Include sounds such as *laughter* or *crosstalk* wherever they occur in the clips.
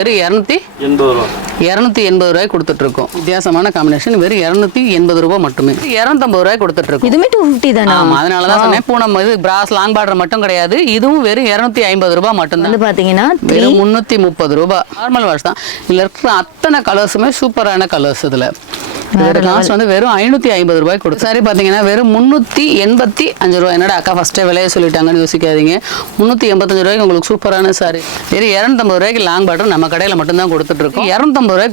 வெறும் இரநூத்தி எண்பது ரூபா. இரநூத்தி எண்பது ரூபாய் கொடுத்துட்டு இருக்கோம் வித்தியாசமான காம்பினேஷன் வெறும் இரநூத்தி எண்பது ரூபாய் மட்டுமே. இரநூத்தம்பது ரூபாய் கொடுத்துட்டு இருக்கோம் இதுமே டூ ஃபிஃப்டி தானா? ஆமா அதனால தான் சொன்னேன் பூனம் இது பிராஸ் லாங் பார்டர் மட்டும் கிடையாது. இதுவும் வெறும் இரநூத்தி ஐம்பது ரூபாய் மட்டும்தான். வந்து பாத்தீங்கன்னா வெறும் முந்நூற்றி முப்பது ரூபாய். நார்மல் வாஷ் தான். இதில் இருக்கிற அத்தனை கலர்ஸுமே சூப்பரான கலர்ஸ் இதில். இதோட காஸ்ட் வந்து வெறும் ஐநூற்றி ஐம்பது ரூபாய் கொடுக்கும் சாரி பார்த்தீங்கன்னா வெறும் முந்நூற்றி எண்பத்தி அஞ்சு ரூபாய். என்னடா அக்கா ஃபஸ்ட்டே விலையை சொல்லிட்டாங்கன்னு யோசிக்காதீங்க. முந்நூற்றி எண்பத்தஞ்சு ரூபாய்க்கு உங்களுக்கு சூப்பரான சாரி வெறும் இரநூத்தம்பது ரூபாய்க்கு லாங் பார்டர் நம்ம கடையில் மட்டும்தான் கொடுத்துட்டு இருக்கோம் இரநூத்தம்பது ரூபாய்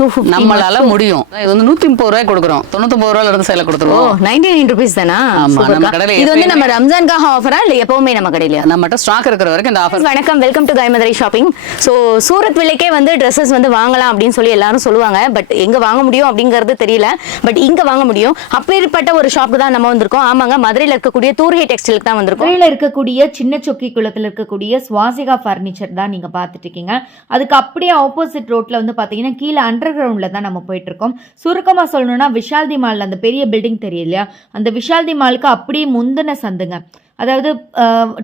250 நம்மளால முடியும். இது வந்து நூற்றி முப்பது ரூபாய் கொடுக்குறோம். தொண்ணூத்தொம்பது ரூபாயில இருந்து சேலை கொடுத்துருவோம். நைன்டி நைன் ருபீஸ் தானா? ஆமா, Super நம்ம. கடையில இது வந்து நம்ம ரம்ஜான்காக ஆஃபரா இல்ல எப்பவுமே நம்ம கடையிலயா? நம்மகிட்ட ஸ்டாக் இருக்கிற வரைக்கும் இந்த ஆஃபர் வணக்கம். Welcome to Kaimadurai shopping so Surat விலைக்கே வந்து ட்ரெஸ்ஸஸ் வந்து வாங்கலாம் அப்படின்னு சொல்லி எல்லாரும் சொல்லுவாங்க. பட் எங்க வாங்க முடியும் அப்படிங்கிறது தெரியல. பட் இங்க வாங்க முடியும். அப்பேற்பட்ட ஒரு ஷாப்புக்கு தான் நம்ம வந்திருக்கோம். ஆமாங்க மதுரையில் இருக்கக்கூடிய தூர்கை டெக்ஸ்டைலுக்கு தான் வந்திருக்கோம். மதுரையில் இருக்கக்கூடிய சின்ன சொக்கி குளத்தில் இருக்கக்கூடிய சுவாசிகா ஃபர்னிச்சர் தான் நீங்கள் பார்த்துட்டு இருக்கீங்க. அதுக்கு அப்படியே ஆப்போசிட் ரோட்டில் வந்து பார்த்தீங்கன்னா கீழே அண்டர் கிரவுண்டில் தான் நம்ம போயிட்டு இருக்கோம். சுருக்கமாக சொல்லணும்னா விஷால்தி மால் அந்த பெரிய பில்டிங் தெரியும் இல்லையா? அந்த விஷால்தி மாலுக்கு அப்படியே முந்தின சந்துங்க. அதாவது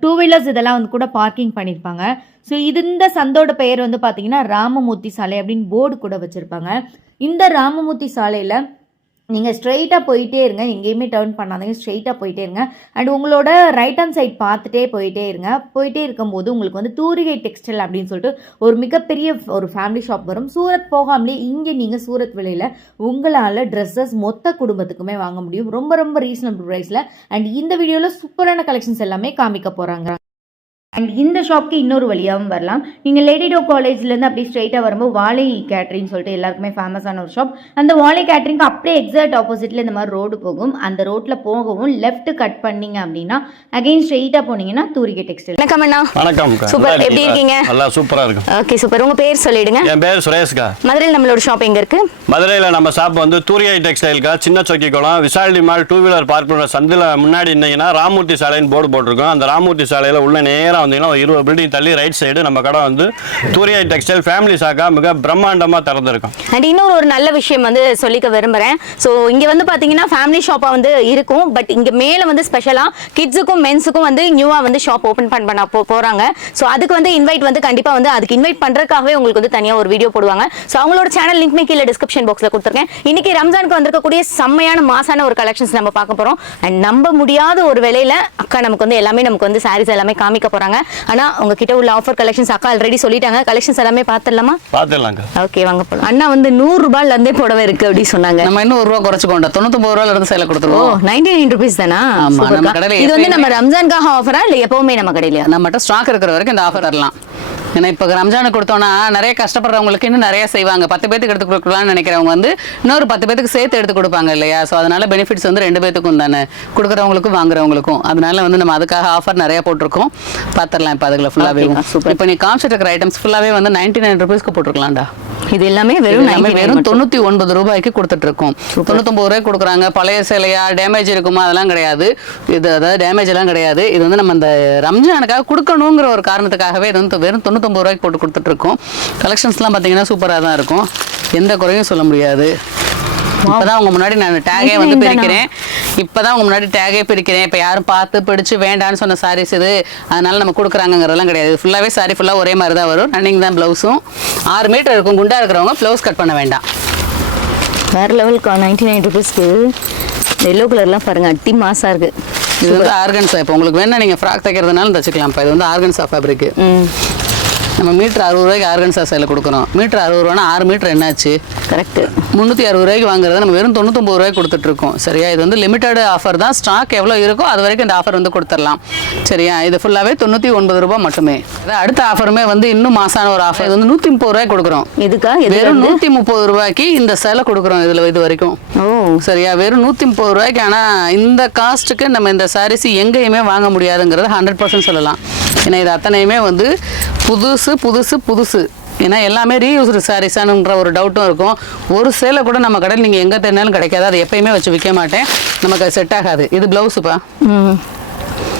டூ வீலர்ஸ் இதெல்லாம் வந்து கூட பார்க்கிங் பண்ணியிருப்பாங்க ஸோ இது இந்த சந்தோட பெயர் வந்து பார்த்தீங்கன்னா ராமமூர்த்தி சாலை அப்படின்னு போர்டு கூட வச்சுருப்பாங்க. இந்த ராமமூர்த்தி சாலையில் நீங்கள் ஸ்ட்ரெயிட்டாக போயிட்டே இருங்க. எங்கேயுமே டர்ன் பண்ணாதீங்க. ஸ்ட்ரெயிட்டாக போயிட்டே இருங்க. அண்ட் உங்களோட ரைட் ஹேண்ட் சைட் பார்த்துட்டே போயிட்டே இருங்க. போயிட்டே இருக்கும்போது உங்களுக்கு வந்து தூரிகை டெக்ஸ்டைல் அப்படின்னு சொல்லிட்டு ஒரு மிகப்பெரிய ஒரு ஃபேமிலி ஷாப் வரும். சூரத் போகாமலே இங்கே நீங்கள் சூரத் விலையில் உங்களால் ட்ரெஸ்ஸஸ் மொத்த குடும்பத்துக்குமே வாங்க முடியும். ரொம்ப ரொம்ப ரீசனபிள் ப்ரைஸில் அண்ட் இந்த வீடியோவில் சூப்பரான கலெக்ஷன்ஸ் எல்லாமே காமிக்க போகிறாங்க அண்ட் இந்த ஷாப்க்கு இன்னொரு வழியாகவும் வரலாம். நீங்கள் லேடிடோ காலேஜ்லேருந்து அப்படியே ஸ்ட்ரைட்டாக வரும்போது வாழை கேட்ரின்னு சொல்லிட்டு எல்லாருக்குமே ஃபேமஸான ஒரு ஷாப் அந்த வாழை கேட்ரிங்க்கு அப்படியே எக்ஸாக்ட் ஆப்போசிட்டில் இந்த மாதிரி ரோடு போகும். அந்த ரோட்டில் போகவும் லெஃப்ட் கட் பண்ணீங்க அப்படின்னா அகைன் ஸ்ட்ரெயிட்டாக போனீங்கன்னா தூரிகை டெக்ஸ்டைல் வணக்கம் அண்ணா. வணக்கம். சூப்பர். எப்படி இருக்கீங்க? நல்லா சூப்பரா இருக்கும் ஓகே சூப்பர். உங்க பேர் சொல்லிடுங்க. என் பேர் சுரேஷ்கா. மதுரையில் நம்மளோட ஷாப் எங்க இருக்கு? மதுரையில் நம்ம ஷாப் வந்து தூரியை டெக்ஸ்டைல்கா சின்ன சொக்கி குளம் Visali mall two wheeler park பண்ணுற சந்தில் முன்னாடி இருந்தீங்கன்னா ராமூர்த்தி சாலைன்னு போர்டு போட்டிருக்கோம். அந்த ராமூர்த்தி சாலையில் உள்ள நேராக வந்தீங்கன்னா ஒரு இருபது பில்டிங் தள்ளி ரைட் சைடு நம்ம கடை வந்து தூரியா டெக்ஸ்டைல் ஃபேமிலி சாக்கா மிக பிரம்மாண்டமாக திறந்துருக்கும். அண்ட் இன்னொரு ஒரு நல்ல விஷயம் வந்து சொல்லிக்க விரும்புகிறேன் ஸோ இங்கே வந்து பார்த்தீங்கன்னா ஃபேமிலி ஷாப்பாக வந்து இருக்கும். பட் இங்கே மேலே வந்து ஸ்பெஷலாக கிட்ஸுக்கும் மென்ஸுக்கும் வந்து நியூவாக வந்து ஷாப் ஓப்பன் பண்ண பண்ண போகிறாங்க ஸோ அதுக்கு வந்து இன்வைட் வந்து கண்டிப்பாக வந்து அதுக்கு இன்வைட் பண்ணுறதுக்காகவே உங்களுக்கு வந்து தனியாக ஒரு வீடியோ போடுவாங்க. ஸோ அவங்களோட சேனல் லிங்க்மே கீழே டிஸ்கிரிப்ஷன் பாக்ஸில் கொடுத்துருக்கேன். இன்னைக்கு ரம்ஜானுக்கு வந்திருக்கக்கூடிய செம்மையான மாசான ஒரு கலெக்ஷன்ஸ் நம்ம பார்க்க போகிறோம் அண்ட் நம்ப முடியாத ஒரு விலையில அக்கா நமக்கு வந்து எல்லாமே நமக்கு வந்து சாரீஸ் எல்லாமே காமிக்க போகிறாங்க ஆனால் உங்ககிட்ட உள்ள ஆஃபர் கலெக்ஷன்ஸ் அக்கா ஆல்ரெடி சொல்லிட்டாங்க. கலெக்ஷன்ஸ் எல்லாமே பார்த்துடலாமா பார்த்துடலாங்க ஓகே வாங்க போலாம். அண்ணா வந்து நூறு ரூபாயில இருந்தே புடவை இருக்கு அப்படி சொன்னாங்க. நம்ம இன்னும் ஒரு ரூபா குறைச்சிக்கோண்டா தொண்ணூத்தொம்பது ரூபாயில இருந்து சேலை ஓ கொடுத்துருவோம் நைன்டி நைன் ருபீஸ் தானா. கடையில இது வந்து நம்ம ரம்ஜான்காக ஆஃபரா இல்ல எப்பவுமே நம்ம கடையிலயா? நம்மகிட்ட ஸ்டாக் இருக்கிற வரைக்கும் இந்த ஆஃபர் தரலாம் ஏன்னா இப்போ ரம்ஜானுக்கு கொடுத்தோம்னா நிறைய கஷ்டப்படுறவங்களுக்கு இன்னும் நிறைய செய்வாங்க. பத்து பேத்துக்கு எடுத்து கொடுக்கலாம்னு நினைக்கிறவங்க வந்து இன்னொரு பத்து பேத்துக்கு சேர்த்து எடுத்து கொடுப்பாங்க இல்லையா? ஸோ அதனால பெனிஃபிட்ஸ் வந்து ரெண்டு பேத்துக்கும் தானே. கொடுக்குறவங்களுக்கும் வாங்குறவங்களுக்கும். அதனால வந்து நம்ம அதுக்காக ஆஃபர் நிறைய போட்டிருக்கோம். பார்த்துடலாம் இப்போ அதுல ஃபுல்லாகவே super. இப்போ நீ காமிச்சிட்டு இருக்கிற ஐட்டம்ஸ் ஃபுல்லாகவே வந்து நைன்டி நைன் ருபீஸ்க்கு போட்டிருக்கலாம்டா. இது எல்லாமே வெறும் 99 வெறும். தொண்ணூத்தி ஒன்பது ரூபாய்க்கு கொடுத்துட்டு இருக்கோம் தொண்ணூத்தொன்பது ரூபாய்க்கு கொடுக்குறாங்க. பழைய சேலையா டேமேஜ் இருக்குமா? அதெல்லாம் கிடையாது. இது அதாவது டேமேஜ் எல்லாம் கிடையாது. இது வந்து நம்ம இந்த ரம்ஜானுக்காக கொடுக்கணுங்கிற ஒரு காரணத்துக்காகவே இது வந்து வெறும் தொண்ணூத்தொம்பது ரூபாய்க்கு போட்டு கொடுத்துட்டு இருக்கோம் கலெக்ஷன்ஸ்லாம் பார்த்தீங்கன்னா சூப்பராக தான் இருக்கும். எந்த குறையும் சொல்ல முடியாது. இப்பதான் உங்க முன்னாடி நான் டேகே வந்து 99 தானா? பிரிக்கிறேன். இப்பதான் உங்க முன்னாடி டேகே பிரிக்கிறேன். இப்போ யாரும் பார்த்து பிடிச்சு வேண்டான்னு சொன்ன சாரீஸ் இது. அதனால நம்ம கொடுக்குறாங்கிறதெல்லாம் கிடையாது. ஃபுல்லாவே சாரி ஃபுல்லா ஒரே மாதிரி தான் வரும். ரன்னிங் தான் ப்ளவுஸும் ஆறு மீட்டர் இருக்கும். குண்டா இருக்கிறவங்க ப்ளவுஸ் கட் பண்ண வேண்டாம். வேற லெவலுக்கு நைன்டி நைன் ருபீஸ்க்கு எல்லோ கலர்லாம் பாருங்க. அட்டி மாசா இருக்கு. இது வந்து ஆர்கன்ஸா இப்போ உங்களுக்கு வேணா நீங்க ஃப்ராக் தைக்கிறதுனாலும் தச்சுக்கலாம்ப்பா. இது வந்து ஆர்கன்ஸா ஃபேப்ரிக் ம். நம்ம மீட்டர் அறுபது ரூபாய்க்கு ஆர்கன்ஸா சேலை கொடுக்குறோம் மீட்டர் அறுபது ரூபானா ஆறு மீட்டர் என்னாச்சு? கரெக்ட் முந்நூற்றி அறுபது ரூபாய்க்கு வாங்குறத நம்ம வெறும் தொண்ணூத்தொம்பது ரூபாய்க்கு கொடுத்துட்டு இருக்கோம் சரியா? இது வந்து லிமிட்டட் ஆஃபர் தான். ஸ்டாக் எவ்வளோ இருக்கோ அது வரைக்கும் இந்த ஆஃபர் வந்து கொடுத்துடலாம். சரியா? இது ஃபுல்லாகவே தொண்ணூற்றி ஒன்பது ரூபாய் மட்டுமே. அடுத்த ஆஃபருமே வந்து இன்னும் மாசான ஒரு ஆஃபர் இது வந்து நூற்றி முப்பது ரூபாய்க்கு கொடுக்குறோம். எதுக்கா? எது வெறும் நூற்றி முப்பது ரூபாய்க்கு இந்த சேலை கொடுக்குறோம் இதில் இது வரைக்கும். ஓ. சரியா? வெறும் நூற்றி முப்பது ரூபாய்க்கு ஆனால் இந்த காஸ்ட்டுக்கு நம்ம இந்த சாரீஸ் எங்கேயுமே வாங்க முடியாதுங்கிறது ஹண்ட்ரட் பர்சன்ட் சொல்லலாம். ஏன்னா இது அத்தனையுமே வந்து புதுசு புதுசு புதுசு. ஏன்னா எல்லாமே ரீயூஸ்டு சாரீஸானுன்ற ஒரு டவுட்டும் இருக்கும். ஒரு சேலை கூட நம்ம கடையில் நீங்கள் எங்கே தேடினாலும் கிடைக்காது. அதை எப்பயுமே வச்சு விற்க மாட்டேன். நமக்கு அது செட் ஆகாது. இது ப்ளவுஸுப்பா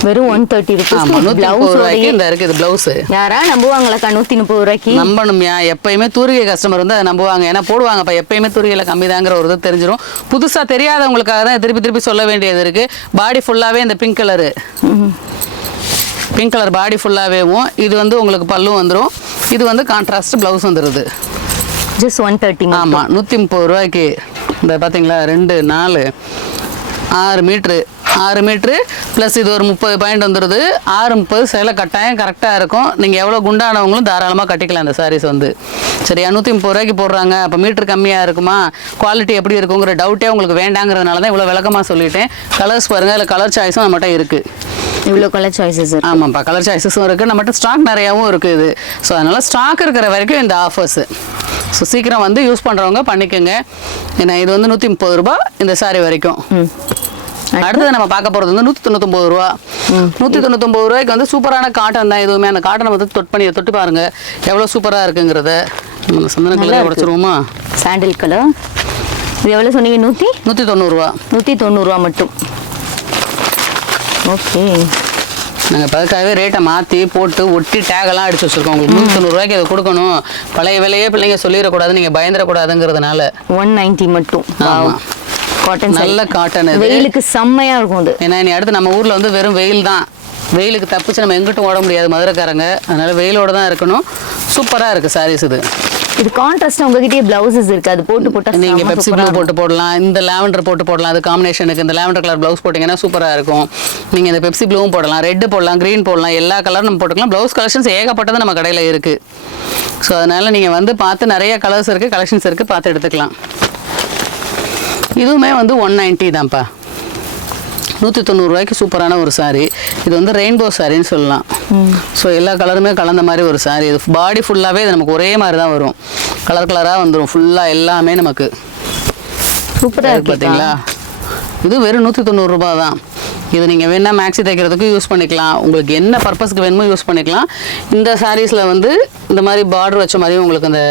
வெறும் ஒன் தேர்ட்டி ருபீஸ் இந்த இருக்குது இது ப்ளவுஸு யாரா நம்புவாங்களாக்கா நூத்தி முப்பது ரூபாய்க்கு? நம்பணும்யா. எப்பயுமே தூரிகை கஸ்டமர் வந்து அதை நம்புவாங்க. ஏன்னா போடுவாங்கப்பா எப்பயுமே தூரிகையில் கம்மி தாங்கிற ஒரு இது தெரிஞ்சிடும் புதுசாக தெரியாதவங்களுக்காக தான் திருப்பி திருப்பி சொல்ல வேண்டியது இருக்குது பாடி ஃபுல்லாகவே இந்த pink colour pink colour body ஃபுல்லாகவேவும் இது வந்து உங்களுக்கு பல்லும் வந்துடும் இது வந்து கான்ட்ராஸ்ட் ப்ளவுஸ் வந்துடுது ஜஸ்ட் ஒன் தேர்ட்டி ஆமாம் நூற்றி முப்பது ரூபாய்க்கு. இந்த பார்த்தீங்களா ரெண்டு நாலு ஆறு மீட்ரு ஆறு மீட்ரு ப்ளஸ் இது ஒரு முப்பது பாயிண்ட் வந்துடுது ஆறு முப்பது சேலை கட்டாயம் கரெக்டாக இருக்கும். நீங்கள் எவ்வளோ குண்டானவங்களும் தாராளமாக கட்டிக்கலாம் இந்த சாரீஸ் வந்து. சரியா? நூற்றி முப்பது ரூபாய்க்கு போடுறாங்க. அப்போ மீட்ரு கம்மியாக இருக்குமா? குவாலிட்டி எப்படி இருக்குங்கிற டவுட்டே உங்களுக்கு வேண்டாங்கிறதுனால தான் இவ்வளோ விளக்கமாக சொல்லிட்டேன். கலர்ஸ் பாருங்கள் அதில் கலர் சாய்ஸும் நம்மகிட்ட இருக்குது இவ்வளோ கலர் சாய்ஸஸ் ஆமாம்ப்பா கலர் சாய்ஸஸும் இருக்குது நம்மகிட்ட ஸ்டாக் நிறையாவும் இருக்குது ஸோ அதனால் ஸ்டாக் இருக்கிற வரைக்கும் இந்த ஆஃபர்ஸு ஸோ சீக்கிரம் வந்து யூஸ் பண்ணுறவங்க பண்ணிக்கோங்க. ஏன்னா இது வந்து நூற்றி முப்பது ரூபா இந்த சாரி வரைக்கும். அடுத்தது நம்ம பார்க்க போகிறது வந்து நூற்றி தொண்ணூத்தொம்பது ரூபா. நூற்றி தொண்ணூத்தொம்பது ரூபாய்க்கு வந்து சூப்பரான காட்டன் தான் எதுவுமே அந்த காட்டனை வந்து தொட் பண்ணி தொட்டு பாருங்க. எவ்வளோ சூப்பராக இருக்குங்கிறத. நம்ம சந்தன கலரை. உடச்சிருவோமா? சாண்டில் கலர் இது எவ்வளோ சொன்னீங்க? நூற்றி நூற்றி தொண்ணூறுரூவா நூற்றி தொண்ணூறுரூவா மட்டும். ஓகே. நாங்கள் இப்போ அதுக்காகவே ரேட்டை மாற்றி போட்டு ஒட்டி டேகெல்லாம் அடிச்சு வச்சுருக்கோம். உங்களுக்கு நூற்றி தொண்ணூறுரூவாய்க்கு அதை கொடுக்கணும். பழைய விலையே பிள்ளைங்க சொல்லிடக்கூடாது நீங்கள் பயந்துடக்கூடாதுங்கிறதுனால. ஒன் நைன்ட்டி மட்டும். காட்டன் நல்ல காட்டன் வெயிலுக்கு செம்மையா இருக்கும் இது ஏன்னா நீ அடுத்து நம்ம ஊரில் வந்து வெறும் வெயில் தான். வெயிலுக்கு தப்பிச்சு நம்ம எங்கிட்டும் ஓட முடியாது மதுரைக்காரங்க. அதனால வெயிலோட தான் இருக்கணும். சூப்பராக இருக்குது சாரீஸ் இது. இது கான்ட்ராஸ்ட் உங்ககிட்டயே பிளவுசஸ் இருக்கு. அது போட்டு போட்டா செம்ம பெப்சி ப்ளூ. போட்டு போடலாம். இந்த லாவெண்டர் போட்டு போடலாம். அது காம்பினேஷனுக்கு இந்த லாவெண்டர் கலர் ப்ளவுஸ் போட்டிங்கன்னா சூப்பராக இருக்கும். நீங்கள் இந்த பெப்சி ப்ளூவும் போடலாம். ரெட்டு போடலாம் க்ரீன் போடலாம். எல்லா கலரும் நம்ம போட்டுக்கலாம். ப்ளவுஸ் கலெக்ஷன்ஸ் ஏகப்பட்டது நம்ம கடையில் இருக்குது ஸோ அதனால் நீங்கள் வந்து பார்த்து நிறைய கலர்ஸ் இருக்குது கலெக்ஷன்ஸ் இருக்குது பார்த்து எடுத்துக்கலாம். இதுவுமே வந்து ஒன் நைன்ட்டி தான்ப்பா. நூற்றி தொண்ணூறுரூவாய்க்கு சூப்பரான ஒரு saree. இது வந்து ரெயின்போ சாரின்னு சொல்லலாம். ஸோ எல்லா கலருமே கலந்த மாதிரி ஒரு saree. இது பாடி ஃபுல்லாகவே இது நமக்கு ஒரே மாதிரி தான் வரும். கலர் கலராக வந்துடும் ஃபுல்லாக எல்லாமே நமக்கு. சூப்பரா இருக்கு இருக்கு பார்த்தீங்களா இது வெறும் நூற்றி தொண்ணூறுரூபா தான். இது நீங்கள் வேணா மேக்ஸி தைக்கிறதுக்கு யூஸ் பண்ணிக்கலாம். உங்களுக்கு என்ன பர்பஸ்க்கு வேணுமோ யூஸ் பண்ணிக்கலாம். இந்த சாரீஸில் வந்து இந்த மாதிரி பார்டர் வச்ச மாதிரியும் உங்களுக்கு அந்த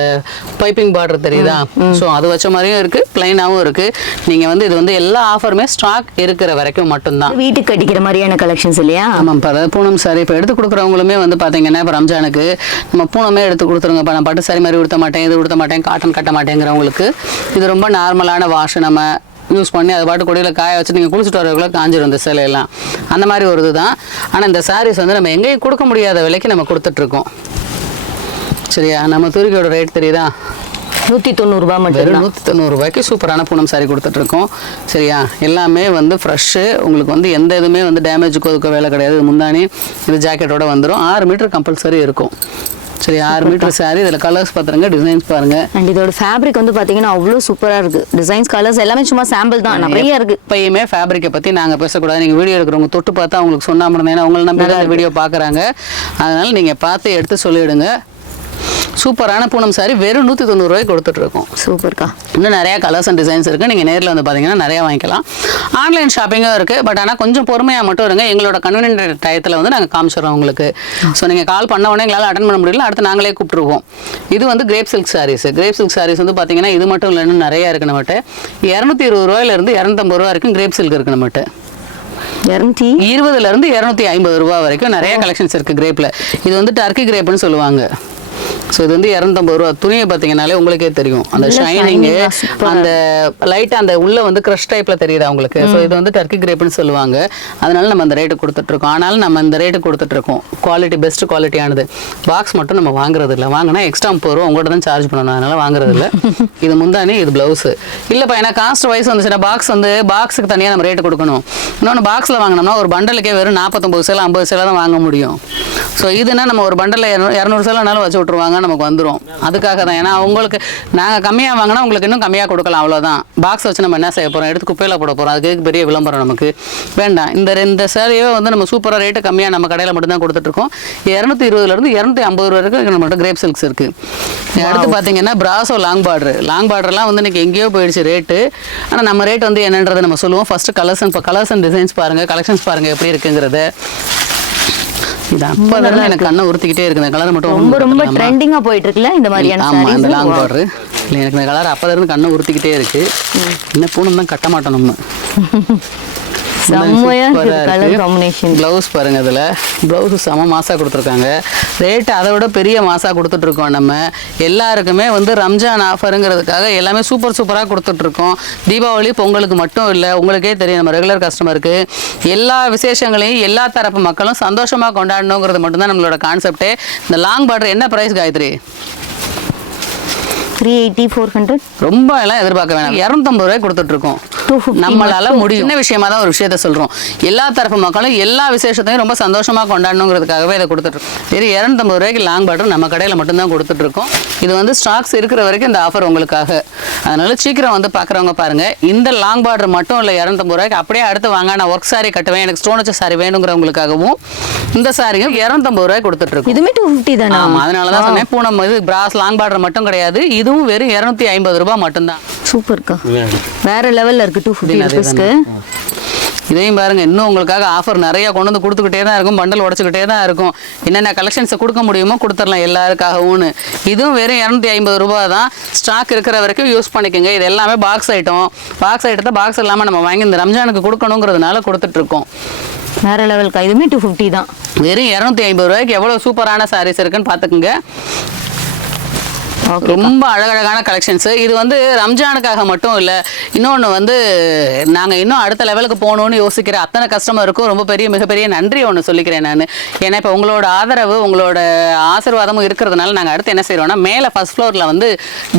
பைப்பிங் பார்டர் தெரியுதா? ஸோ அது வச்ச மாதிரியும் இருக்குது ப்ளைனாகவும் இருக்குது நீங்கள் வந்து இது வந்து எல்லா ஆஃபருமே ஸ்டாக் இருக்கிற வரைக்கும் மட்டும்தான். வீட்டுக்கு கட்டிக்கிற மாதிரியான கலெக்ஷன்ஸ் இல்லையா? ஆமாம்ப்பா அதாவது பூனம் சாரி இப்போ எடுத்து கொடுக்குறவங்களுமே வந்து பார்த்தீங்கன்னா இப்போ ரம்ஜானுக்கு நம்ம பூனமே எடுத்து கொடுத்துருங்கப்பா நான் பட்டு சாரி மாதிரி உடுத்த மாட்டேன் இது உடுத்த மாட்டேன் காட்டன் கட்ட மாட்டேங்கிறவங்களுக்கு இது ரொம்ப நார்மலான வாஷ் நம்ம யூஸ் பண்ணி அது பாட்டு கொடியில் காய வச்சு நீங்கள் குளிச்சுட்டு வரக்குள்ள காஞ்சிரும் இந்த சேலையெல்லாம். அந்த மாதிரி ஒரு இதுதான். ஆனால் இந்த சாரீஸ் வந்து நம்ம எங்கேயும் கொடுக்க முடியாத விலைக்கு நம்ம கொடுத்துட்ருக்கோம். சரியா? நம்ம துருக்கியோட ரேட் தெரியுதா? நூத்தி தொண்ணூறு ரூபாய் மட்டும் நூற்றி தொண்ணூறுபாய்க்கு சூப்பரான பூனம் சாரி கொடுத்துட்ருக்கோம். சரியா? எல்லாமே வந்து ஃப்ரெஷ்ஷு உங்களுக்கு வந்து எந்த இதுவுமே வந்து டேமேஜ் கொதுக்க வேலை கிடையாது. முந்தானி இது ஜாக்கெட்டோட வந்துடும் ஆறு மீட்டர் கம்பல்சரி இருக்கும். சரி ஆறு மீட்டர் சாரி இதில் கலர்ஸ் பார்த்துருங்க டிசைன்ஸ் பாருங்க. அண்ட் இதோட ஃபேப்ரிக் வந்து பாத்தீங்கன்னா அவ்வளோ சூப்பரா இருக்கு. டிசைன்ஸ் கலர்ஸ் எல்லாமே சும்மா சாம்பிள் தான் நிறைய இருக்கு. எப்பயுமே ஃபேப்ரிக்கை பற்றி நாங்கள் பேசக்கூடாது. நீங்கள் வீடியோ எடுக்கிறவங்க தொட்டு பார்த்தா அவங்களுக்கு சொன்னாமல் இருந்தேன் ஏன்னா உங்களை நம்பி வீடியோ பார்க்குறாங்க அதனால் நீங்கள் பார்த்து எடுத்து சொல்லிவிடுங்க சூப்பரான பூனம் சாரி வெறும் நூற்றி தொண்ணூறுரூவாய்க்கு கொடுத்துட்ருக்கோம் சூப்பர்க்கா. இன்னும் நிறையா கலர்ஸ் அண்ட் டிசைன்ஸ் இருக்குது நீங்கள் நேரில் வந்து பார்த்தீங்கன்னா நிறையா வாங்கிக்கலாம். ஆன்லைன் ஷாப்பிங்கும் இருக்குது பட் ஆனால் கொஞ்சம் பொறுமையாக மட்டும் இருங்க. எங்களோட கன்வீனியன்ட் டயத்தில் வந்து நாங்கள் காமிச்சிடுறோம் உங்களுக்கு. ஸோ நீங்கள் கால் பண்ண உடனே எங்களால் அட்டன் பண்ண முடியல. அடுத்து நாங்களே கூப்பிட்ருவோம் இது வந்து crepe silk sarees crepe silk sarees வந்து பார்த்தீங்கன்னா இது மட்டும் இல்லைன்னு நிறையா இருக்குது நம்மகிட்ட. இரநூத்தி இருபது ரூபாயிலேருந்து இரநூத்தம்பது ரூபா வரைக்கும் கிரேப் சில்க் இருக்குது நம்மகிட்ட. இரநூத்தி? இருபதுல இருந்து இரநூத்தி ஐம்பது ரூபா வரைக்கும் நிறைய கலெக்ஷன்ஸ் இருக்கு கிரேப்ல இது வந்து டர்க்கி கிரேப்னு சொல்லுவாங்க. ஸோ இது வந்து இரநூத்தம்பது ரூபா. துணியை பார்த்தீங்கன்னாலே உங்களுக்கே தெரியும். அந்த ஷைனிங்கு அந்த லைட்டாக அந்த உள்ள வந்து க்ரஷ் டைப்பில் தெரியுதா உங்களுக்கு? ஸோ இது வந்து டர்க்கி கிரேப்னு சொல்லுவாங்க. அதனால நம்ம அந்த ரேட்டு கொடுத்துட்ருக்கோம். ஆனாலும் நம்ம இந்த ரேட்டு கொடுத்துட்ருக்கோம். குவாலிட்டி பெஸ்ட் குவாலிட்டியானது பாக்ஸ் மட்டும் நம்ம வாங்குறது இல்லை வாங்கினா எக்ஸ்ட்ரா முப்பது ரூபா உங்கள்கிட்ட தான் சார்ஜ் பண்ணணும். அதனால வாங்குறது இல்லை *laughs* இது முந்தானி இது ப்ளவுஸு இல்லைப்பா ஏன்னா காஸ்ட் வைஸ் வந்துச்சுன்னா பாக்ஸ் வந்து பாக்ஸுக்கு தனியாக நம்ம ரேட்டு கொடுக்கணும். இன்னொன்று பாக்ஸில் வாங்கினோம்னா ஒரு பண்டலுக்கே வெறும் நாற்பத்தொம்பது சேலை ஐம்பது சேலை தான் வாங்க முடியும். ஸோ இதுனா நம்ம ஒரு பண்டலில் இரநூறு சேலைனாலும் வச்சு விட்ருவாங்க நமக்கு வந்துடும் அதுக்காக தான் ஏன்னா உங்களுக்கு நாங்கள் கம்மியாக வாங்கினா உங்களுக்கு இன்னும் கம்மியாக கொடுக்கலாம் அவ்வளோதான் பாக்ஸ் வச்சு நம்ம என்ன செய்ய போகிறோம் எடுத்து குப்பையில் போட போகிறோம் அதுக்கு பெரிய விளம்பரம் நமக்கு. வேண்டாம். இந்த ரெண்டு சேலையே வந்து நம்ம சூப்பராக ரேட்டு கம்மியாக நம்ம கடையில் மட்டும்தான் கொடுத்துட்ருக்கோம். இரநூத்தி இருபதுலேருந்து இரநூத்தி ஐம்பது ரூபா வரைக்கும் நம்மகிட்ட கிரேப் சில்க்ஸ் இருக்குது அடுத்து பார்த்தீங்கன்னா பிராசோ லாங் பார்டர் லாங் பார்டர்லாம் வந்து இன்னைக்கு எங்கேயோ போயிடுச்சு ரேட்டு ஆனால் நம்ம ரேட் வந்து என்னன்றதை நம்ம சொல்லுவோம். ஃபஸ்ட்டு கலர்ஸ் இப்போ கலர்ஸ் அண்ட் டிசைன்ஸ் பாருங்கள் கலெக்ஷன்ஸ் பாருங்கள் எப்படி இருக்குங்கிறத. இது அப்போ எனக்கு கண்ணை உறுத்திக்கிட்டே இருக்கு. இந்த கலர் மட்டும் ரொம்ப ரொம்ப ட்ரெண்டிங்கா போயிட்டு இருக்குல்ல இந்த மாதிரியான ஆமா இந்த லாங் பார்டர் எனக்கு இந்த கலர் அப்போ இருந்து கண்ணை உறுத்திக்கிட்டே இருக்கு. என்ன பூனம் தான் கட்ட மாட்டோம் நம்ம. *laughs* செம்மையா இருக்கு. கலர் காம்பினேஷன் ப்ளவுஸ் பாருங்க அதில் ப்ளவுஸ் செம மாசா கொடுத்துருக்காங்க. ரேட் அதை விட பெரிய மாசா கொடுத்துட்டு இருக்கோம் நம்ம. எல்லாருக்குமே வந்து ரம்ஜான் ஆஃபருங்கிறதுக்காக எல்லாமே சூப்பர் சூப்பராக கொடுத்துட்டு இருக்கோம் தீபாவளி பொங்கலுக்கு மட்டும் இல்லை உங்களுக்கே தெரியும் நம்ம ரெகுலர் கஸ்டமருக்கு எல்லா விசேஷங்களையும் எல்லா தரப்பு மக்களும் சந்தோஷமாக கொண்டாடணுங்கிறது மட்டும்தான் நம்மளோட கான்செப்டே இந்த லாங் பார்டர் என்ன price Gayathri? Three eighty four hundred ரொம்ப எல்லாம் எதிர்பார்க்க வேணாம். இரநூத்தம்பது ரூபாய் 250 நம்மளால முடியும். சின்ன விஷயமா தான் ஒரு விஷயத்த சொல்றோம். எல்லா தரப்பு மக்களும் எல்லா விசேஷத்தையும் ரொம்ப சந்தோஷமா கொண்டாடணுங்கிறதுக்காகவே இதை கொடுத்துட்டு இருக்கோம் வெறும் இரநூத்தம்பது ரூபாய்க்கு லாங் பாட்டம் நம்ம கடையில மட்டும்தான் கொடுத்துட்டு இருக்கோம் இது வந்து ஸ்டாக்ஸ் இருக்கிற வரைக்கும் இந்த ஆஃபர் உங்களுக்காக. அதனால சீக்கிரம் வந்து பாக்குறவங்க பாருங்க. இந்த லாங் பார்டர் மட்டும் இல்லை இரநூத்தம்பது ரூபாய்க்கு அப்படியே அடுத்து வாங்க. நான் ஒர்க் சாரி கட்டுவேன். எனக்கு ஸ்டோன் வச்ச சாரி வேணுங்கிறவங்களுக்காகவும் இந்த சாரியும் இரநூத்தம்பது ரூபாய் கொடுத்துட்டு இருக்கோம் இதுவுமே டூ ஃபிஃப்டி தானா? ஆமா அதனால தான் சொன்னேன். பூனம் இது பிராஸ் லாங் பார்டர் மட்டும் கிடையாது. இதுவும் வெறும் இரநூத்தி ஐம்பது ரூபாய் மட்டும்தான். சூப்பர்க்கா. வேற லெவல்ல இருக்கு டூ ஃபிஃப்டி ருபீஸ்க்கு இதையும் பாருங்க இன்னும் உங்களுக்காக ஆஃபர் நிறைய கொண்டு வந்து கொடுத்துக்கிட்டே தான் இருக்கும் பண்டல் உடச்சிக்கிட்டே தான் இருக்கும். என்னென்ன கலெக்ஷன்ஸை கொடுக்க முடியுமோ கொடுத்துடலாம் எல்லாருக்காகவும் இதுவும் வெறும் இரநூத்தி ஐம்பது ரூபாய் தான். ஸ்டாக் இருக்கிற வரைக்கும் யூஸ் பண்ணிக்கோங்க. இது எல்லாமே பாக்ஸ் ஐட்டம் பாக்ஸ் ஐட்டத்தை பாக்ஸ் இல்லாமல் நம்ம வாங்கி இந்த ரம்ஜானுக்கு கொடுக்கணுங்கிறதுனால கொடுத்துட்டு இருக்கோம். வேற லெவல்க்கா இதுவுமே டூ ஃபிஃப்டி தான். வெறும் இரநூத்தி ஐம்பது ரூபாய்க்கு எவ்வளோ சூப்பரான சாரீஸ் இருக்குன்னு பார்த்துக்குங்க. ரொம்ப அழகழகான கலெக்ஷன்ஸ் இது வந்து ரம்ஜானுக்காக மட்டும் இல்லை இன்னொன்று வந்து நாங்கள் இன்னும் அடுத்த லெவலுக்கு போகணும்னு யோசிக்கிற அத்தனை கஸ்டமருக்கும் ரொம்ப பெரிய மிகப்பெரிய நன்றி ஒன்று சொல்லிக்கிறேன் நான். ஏன்னா இப்போ உங்களோட ஆதரவு உங்களோட ஆசீர்வாதமும் இருக்கிறதுனால நாங்கள் அடுத்து என்ன செய்கிறோம்னா மேலே ஃபர்ஸ்ட் ஃப்ளோரில் வந்து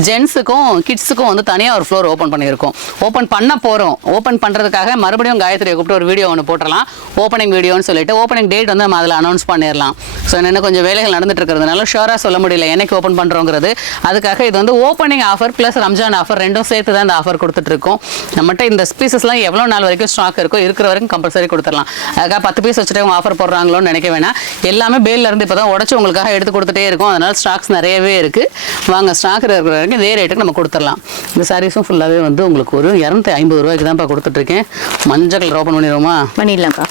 ஜென்ஸுக்கும் கிட்ஸுக்கும் வந்து தனியாக ஒரு ஃப்ளோர் ஓப்பன் பண்ணியிருக்கோம். ஓப்பன் பண்ண போகிறோம் ஓப்பன் பண்ணுறதுக்காக மறுபடியும் காயத்ரியை கூப்பிட்டு ஒரு வீடியோ ஒன்று போட்டுடலாம் ஓப்பனிங் வீடியோன்னு சொல்லிட்டு ஓப்பனிங் டேட் வந்து நம்ம அதில் அனௌன்ஸ் பண்ணிடலாம் ஸோ என்னென்ன கொஞ்சம் வேலைகள் நடந்துட்டு இருக்கிறதுனால ஷோராக சொல்ல முடியல என்னைக்கு ஓப்பன் பண்ணுறோங்கிறது அதுக்காக இது வந்து opening offer plus Ramzan offer ரெண்டும் சேர்த்து தான் இந்த ஆஃபர் கொடுத்துட்ருக்கோம். நம்மகிட்ட இந்த பீசஸ்லாம் எவ்வளோ நாள் வரைக்கும் ஸ்டாக் இருக்கோ இருக்கிற வரைக்கும் கம்பல்சரி கொடுத்துடலாம். அதுக்காக பத்து பீஸ் வச்சுட்டு அவங்க ஆஃபர் போடுறாங்களோன்னு நினைக்க வேணாம். எல்லாமே பேல்ல இருந்து இப்போ தான் உடச்சி உங்களுக்காக எடுத்து கொடுத்துட்டே இருக்கும். அதனால் ஸ்டாக்ஸ் நிறையவே இருக்குது வாங்க ஸ்டாக் இருக்கிற வரைக்கும் இதே ரேட்டுக்கு நம்ம கொடுத்துடலாம். இந்த சாரீஸும் ஃபுல்லாகவே வந்து உங்களுக்கு ஒரு இரநூத்தி ஐம்பது ரூபாய்க்கு தான்ப்பா கொடுத்துட்ருக்கேன். மஞ்சள் கலர் ஓப்பன் பண்ணிடுவோமா? பண்ணிடலாம்ப்பா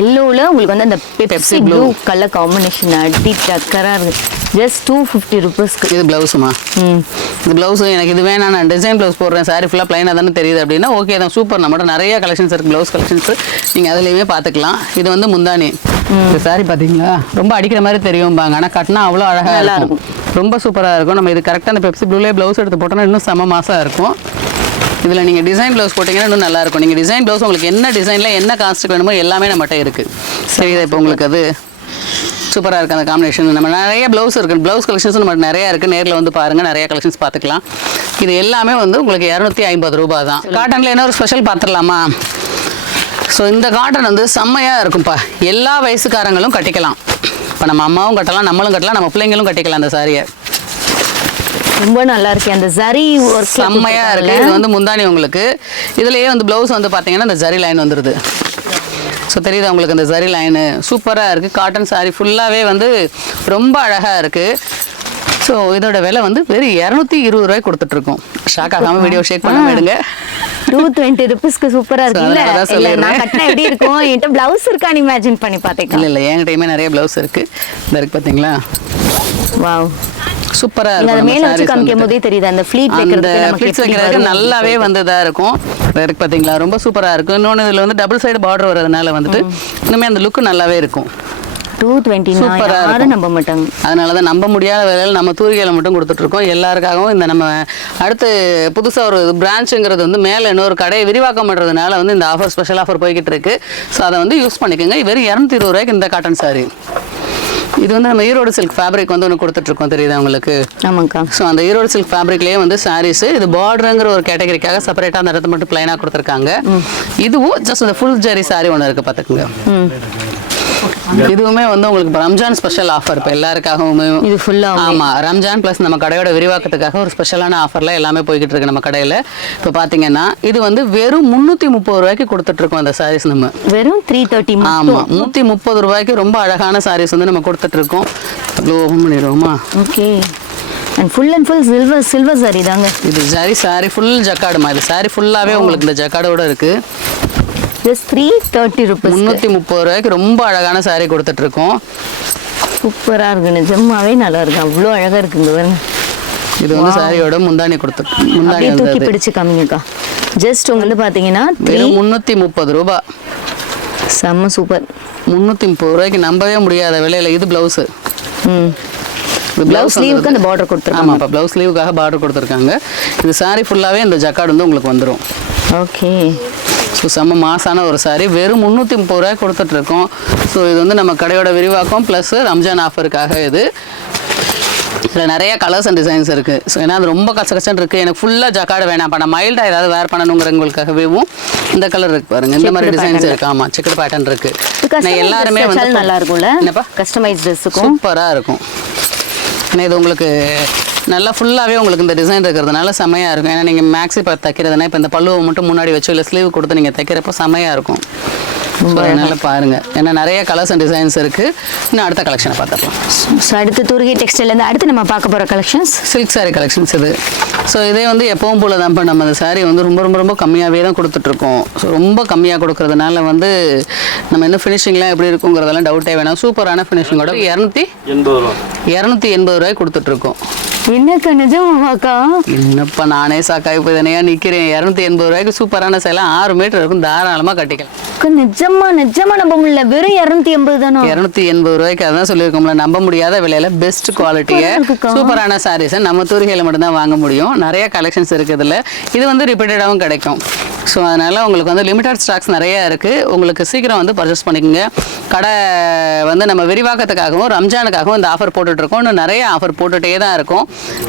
எல்லோவில் உங்களுக்கு வந்து அந்த பெப்சி ப்ளூ. கலர் காம்பினேஷன் அடி டக்கராக இருக்கு. ஜஸ்ட் டூ ஃபிஃப்டி ருபீஸ்க்கு இது ப்ளவுஸுமா ம்? இந்த ப்ளவுஸ் எனக்கு இது வேணாம் நான் டிசைன் ப்ளவுஸ் போடுறேன். சாரி ஃபுல்லாக ப்ளைனாக தானே தெரியுது அப்படின்னா ஓகே தான் சூப்பர் நம்மகிட்ட நிறைய கலெக்ஷன்ஸ் இருக்குது ப்ளவுஸ் கலெக்ஷன்ஸ் நீங்கள் அதுலேயுமே பார்த்துக்கலாம். இது வந்து முந்தானி. இந்த சாரி பார்த்தீங்களா? ரொம்ப அடிக்கிற மாதிரி தெரியும் பாங்க ஆனால் கட்டினா அவ்வளோ அழகாக இருக்கும். ரொம்ப சூப்பராக இருக்கும். நம்ம இது கரெக்டாக அந்த பெப்சி ப்ளூலே ப்ளவுஸ் எடுத்து போட்டோம்னா இன்னும் செம மாசாக இருக்கும். இதில் நீங்கள் டிசைன் ப்ளவுஸ் போட்டிங்கன்னா இன்னும் நல்லா இருக்கும். நீங்கள் டிசைன் ப்ளவுஸ் உங்களுக்கு என்ன டிசைனில் என்ன காஸ்ட்டுக்கு வேணுமோ எல்லாமே நம்மகிட்ட இருக்குது சரி இப்போ உங்களுக்கு அது சூப்பராக இருக்குது அந்த காம்பினேஷன் நம்ம நிறைய ப்ளவுஸ் இருக்குது ப்ளவுஸ் கலெக்ஷன்ஸ் நம்ம நிறையா இருக்குது நேரில் வந்து பாருங்கள் நிறைய கலெக்ஷன்ஸ் பார்த்துக்கலாம். இது எல்லாமே வந்து உங்களுக்கு இரநூத்தி ஐம்பது ரூபா தான் காட்டனில் என்ன ஒரு ஸ்பெஷல் பார்த்துடலாமா? ஸோ இந்த காட்டன் வந்து செம்மையாக இருக்கும்ப்பா எல்லா வயசுக்காரங்களும் கட்டிக்கலாம். இப்போ நம்ம அம்மாவும் கட்டலாம் நம்மளும் கட்டலாம் நம்ம பிள்ளைங்களும் கட்டிக்கலாம் அந்த சாரியை ரொம்ப நல்லா இருக்கு அந்த ஜரி ஒர்க் செம்மையா இருக்கு. இது வந்து முந்தானி உங்களுக்கு. இதுலயே வந்து ப்ளவுஸ் வந்து பாத்தீங்கன்னா இந்த ஜரி லைன் வந்துருது. ஸோ தெரியுதா உங்களுக்கு இந்த ஜரி லைனு சூப்பராக இருக்குது காட்டன் saree ஃபுல்லாகவே வந்து ரொம்ப அழகாக இருக்குது ஸோ இதோட விலை வந்து வெறும் இரநூத்தி இருபது ரூபாய் கொடுத்துட்ருக்கோம். ஷாக் ஆகாமல் வீடியோ ஷேக் பண்ண விடுங்க. டூ டுவெண்ட்டி ருபீஸ்க்கு சூப்பரா இருக்கு இல்ல நான். கட்டினா எப்படி இருக்கும்? என்கிட்ட பிளவுஸ் இருக்கான்னு இமேஜின் பண்ணி பார்த்தேன் இல்லை இல்லை. என்கிட்டயுமே நிறைய ப்ளவுஸ் இருக்குது இந்த இருக்குது பார்த்தீங்களா வாவ் சூப்பராக அதை இருக்கும் மேல வச்சு காமிக்கும் போதே தெரியுது அந்த ஃபிளீட் நமக்கு ஃபிளிட்ஸ் வரும் நல்லாவே வந்து இதாக இருக்கும். இருக்கு பார்த்தீங்களா ரொம்ப சூப்பராக இருக்கும். இன்னொன்று இதில் வந்து டபுள் சைடு பார்டர் வரதுனால வந்துட்டு இன்னுமே அந்த லுக்கு நல்லாவே இருக்கும். டூ டுவெண்ட்டி சூப்பரா இருக்கும். நம்ப மாட்டாங்க. அதனால தான் நம்ப முடியாத வேலையில் நம்ம தூரிகையில் மட்டும் கொடுத்துட்ருக்கோம் எல்லாருக்காகவும் இந்த நம்ம அடுத்து புதுசாக ஒரு பிரான்ச்சுங்கிறது வந்து மேலே இன்னொரு கடையை விரிவாக்கம் பண்ணுறதுனால வந்து இந்த ஆஃபர் ஸ்பெஷல் ஆஃபர் போய்கிட்டு இருக்கு. ஸோ அதை வந்து யூஸ் பண்ணிக்கோங்க. வெறும் இரநூத்தி இருபது ரூபாய்க்கு இந்த காட்டன் சாரி இது வந்து நம்ம ஈரோடு சில்க் ஃபேப்ரிக் வந்து ஒன்று கொடுத்துட்ருக்கோம். தெரியுதா உங்களுக்கு? ஆமாக்கா ஸோ அந்த ஈரோடு சில்க் ஃபேப்ரிக்லேயே வந்து சாரீஸ் இது பார்டருங்கிற ஒரு கேட்டகரிக்காக செப்பரேட்டாக அந்த இடத்த மட்டும் பிளைனாக கொடுத்துருக்காங்க. இதுவும் ஜஸ்ட் அந்த ஃபுல் ஜரி சாரி ஒன்று இருக்குது பார்த்துக்குங்க இதுவுமே வந்து உங்களுக்கு ரம்ஜான் ஸ்பெஷல் ஆஃபர் இப்போ எல்லாருக்காகவுமே இது ஃபுல்லா ஆமா ரம்ஜான் ப்ளஸ் நம்ம கடையோட விரிவாக்கத்துக்காக ஒரு ஸ்பெஷலான ஆஃபர்ல எல்லாமே போய்கிட்டு இருக்கு நம்ம கடையில. இப்போ பாத்தீங்கன்னா இது வந்து வெறும் முந்நூற்றி முப்பது ரூபாய்க்கு கொடுத்துட்டு இருக்கோம் அந்த சாரீஸ் நம்ம. வெறும் த்ரீ தேர்ட்டி ஆமா நூற்றி முப்பது ரூபாய்க்கு ரொம்ப அழகான சாரீஸ் வந்து நம்ம கொடுத்துட்டு இருக்கோம். Open பண்ணிடுவோமா? Okay and full and full silver silver saree தாங்க. இது ஜரி சாரி ஃபுல் ஜக்காடுமா? இது சாரி ஃபுல்லாவே உங்களுக்கு இந்த ஜக்காடோட இருக்கு. ஜஸ்ட் த்ரீ தேர்ட்டி ருபீஸ் முந்நூற்றி முப்பது ரூபாய்க்கு ரொம்ப அழகான சாரி கொடுத்துட்டு இருக்கோம் சூப்பரா இருக்கு நிஜமாவே நல்லா இருக்கு. அவ்வளோ அழகா இருக்குங்க பாருங்க. இது வந்து சாரியோட முந்தானி கொடுத்து முந்தானி தூக்கி. பிடிச்சு காமிங்கக்கா. ஜஸ்ட் உங்க வந்து பாத்தீங்கன்னா த்ரீ வெறும் முந்நூற்றி முப்பது ரூபா. செம்ம சூப்பர் முந்நூற்றி முப்பது ரூபாய்க்கு நம்பவே முடியாத விலையில இது ப்ளவுஸு ம். பிளவுஸ் ஸ்லீவுக்கு அந்த பார்டர் கொடுத்துருக்காங்க. ஆமாம் இப்போ ப்ளவுஸ் ஸ்லீவுக்காக பார்டர் கொடுத்துருக்காங்க. இது saree ஃபுல்லாகவே இந்த ஜக்கார்டு வந்து உங்களுக்கு வந்துடும் ஓகே ஸோ செம்ம மாசான ஒரு saree. வெறும் முந்நூற்றி முப்பது ரூபாய் கொடுத்துட்ருக்கோம். ஸோ இது வந்து நம்ம கடையோட விரிவாக்கம் ப்ளஸ் ரம்ஜான் ஆஃபருக்காக இது. இதில் நிறைய கலர்ஸ் அண்ட் டிசைன்ஸ் இருக்குது ஸோ ஏன்னா அது ரொம்ப கச்ச கச்சன்னு இருக்குது எனக்கு ஃபுல்லாக ஜக்கார்டு வேணாம் பண்ண மைல்டாக ஏதாவது வேர் பண்ணணுங்கிறவங்களுக்காகவேவும் இந்த கலர் இருக்கு பாருங்க. இந்த மாதிரி டிசைன்ஸ் pattern. இருக்கு. ஆமாம் செக்குடு பேட்டர்ன் இருக்கு. இது நான் எல்லாருமே வந்து நல்லா இருக்கும்ல? என்னப்பா? கஸ்டமைஸ் ட்ரெஸ்ஸுக்கும் சூப்பராக இருக்கும். ஏன்னா இது உங்களுக்கு நல்லா ஃபுல்லாகவே உங்களுக்கு இந்த டிசைன் இருக்கிறதுனால செமையாக இருக்கும். ஏன்னா நீங்கள் மேக்ஸி இப்போ தைக்கிறதுனா இப்போ இந்த பல்லுவை மட்டும் முன்னாடி வச்சு இல்லை ஸ்லீவ் கொடுத்து நீங்கள் தைக்கிறப்போ செமையாக இருக்கும். அதனால பாருங்க. ஏன்னா நிறைய கலர்ஸ் அண்ட் டிசைன்ஸ் இருக்கு. இன்னும் அடுத்த கலெக்ஷனை பார்த்துக்கலாம். ஸோ அடுத்து தூர்கை டெக்ஸ்டைலேருந்து அடுத்து நம்ம பார்க்க போகிற கலெக்ஷன்ஸ் சில்க் saree கலெக்ஷன்ஸ் இது. ஸோ இதே வந்து எப்பவும் போல தான் இப்போ நம்ம அந்த saree வந்து ரொம்ப ரொம்ப ரொம்ப கம்மியாகவே தான் கொடுத்துட்ருக்கோம். ஸோ ரொம்ப கம்மியாக கொடுக்கறதுனால வந்து நம்ம என்ன ஃபினிஷிங்லாம் எப்படி இருக்குங்கிறதெல்லாம் டவுட்டே வேணாம். சூப்பரான ஃபினிஷிங்கோட இரநூத்தி எண்பது ரூபா. இரநூத்தி எண்பது ரூபாய் கொடுத்துட்ருக்கோம். என்னக்கா நிஜமாக்கா என்னப்பா நானே சாக்காய் போய் தானே நிற்கிறேன் இரநூத்தி எண்பது ரூபாய்க்கு சூப்பரான சேலை ஆறு மீட்டர் இருக்கும். தாராளமாக கட்டிக்கலாம். அக்கா நிஜமா நிஜமா நம்ப முடியல வெறும் இரநூத்தி எண்பது தானோ? இரநூத்தி எண்பது ரூபாய்க்கு அதான் சொல்லியிருக்கோம்ல நம்ப முடியாத விலையில பெஸ்ட் குவாலிட்டியை. சூப்பரான சாரீஸை நம்ம தூரிகையில் மட்டும்தான் வாங்க முடியும். நிறைய கலெக்ஷன்ஸ் இருக்குது இதில் இது வந்து ரிப்பீட்டடாகவும் கிடைக்கும். ஸோ அதனால் உங்களுக்கு வந்து லிமிட்டட் ஸ்டாக்ஸ் நிறைய இருக்குது உங்களுக்கு சீக்கிரம் வந்து பர்ச்சேஸ் பண்ணிக்கோங்க. கடை வந்து நம்ம விரிவாக்கத்துக்காகவும் ரம்ஜானுக்காகவும் இந்த ஆஃபர் போட்டுட்ருக்கோம். இன்னும் நிறைய ஆஃபர் போட்டுகிட்டே தான் இருக்கும்.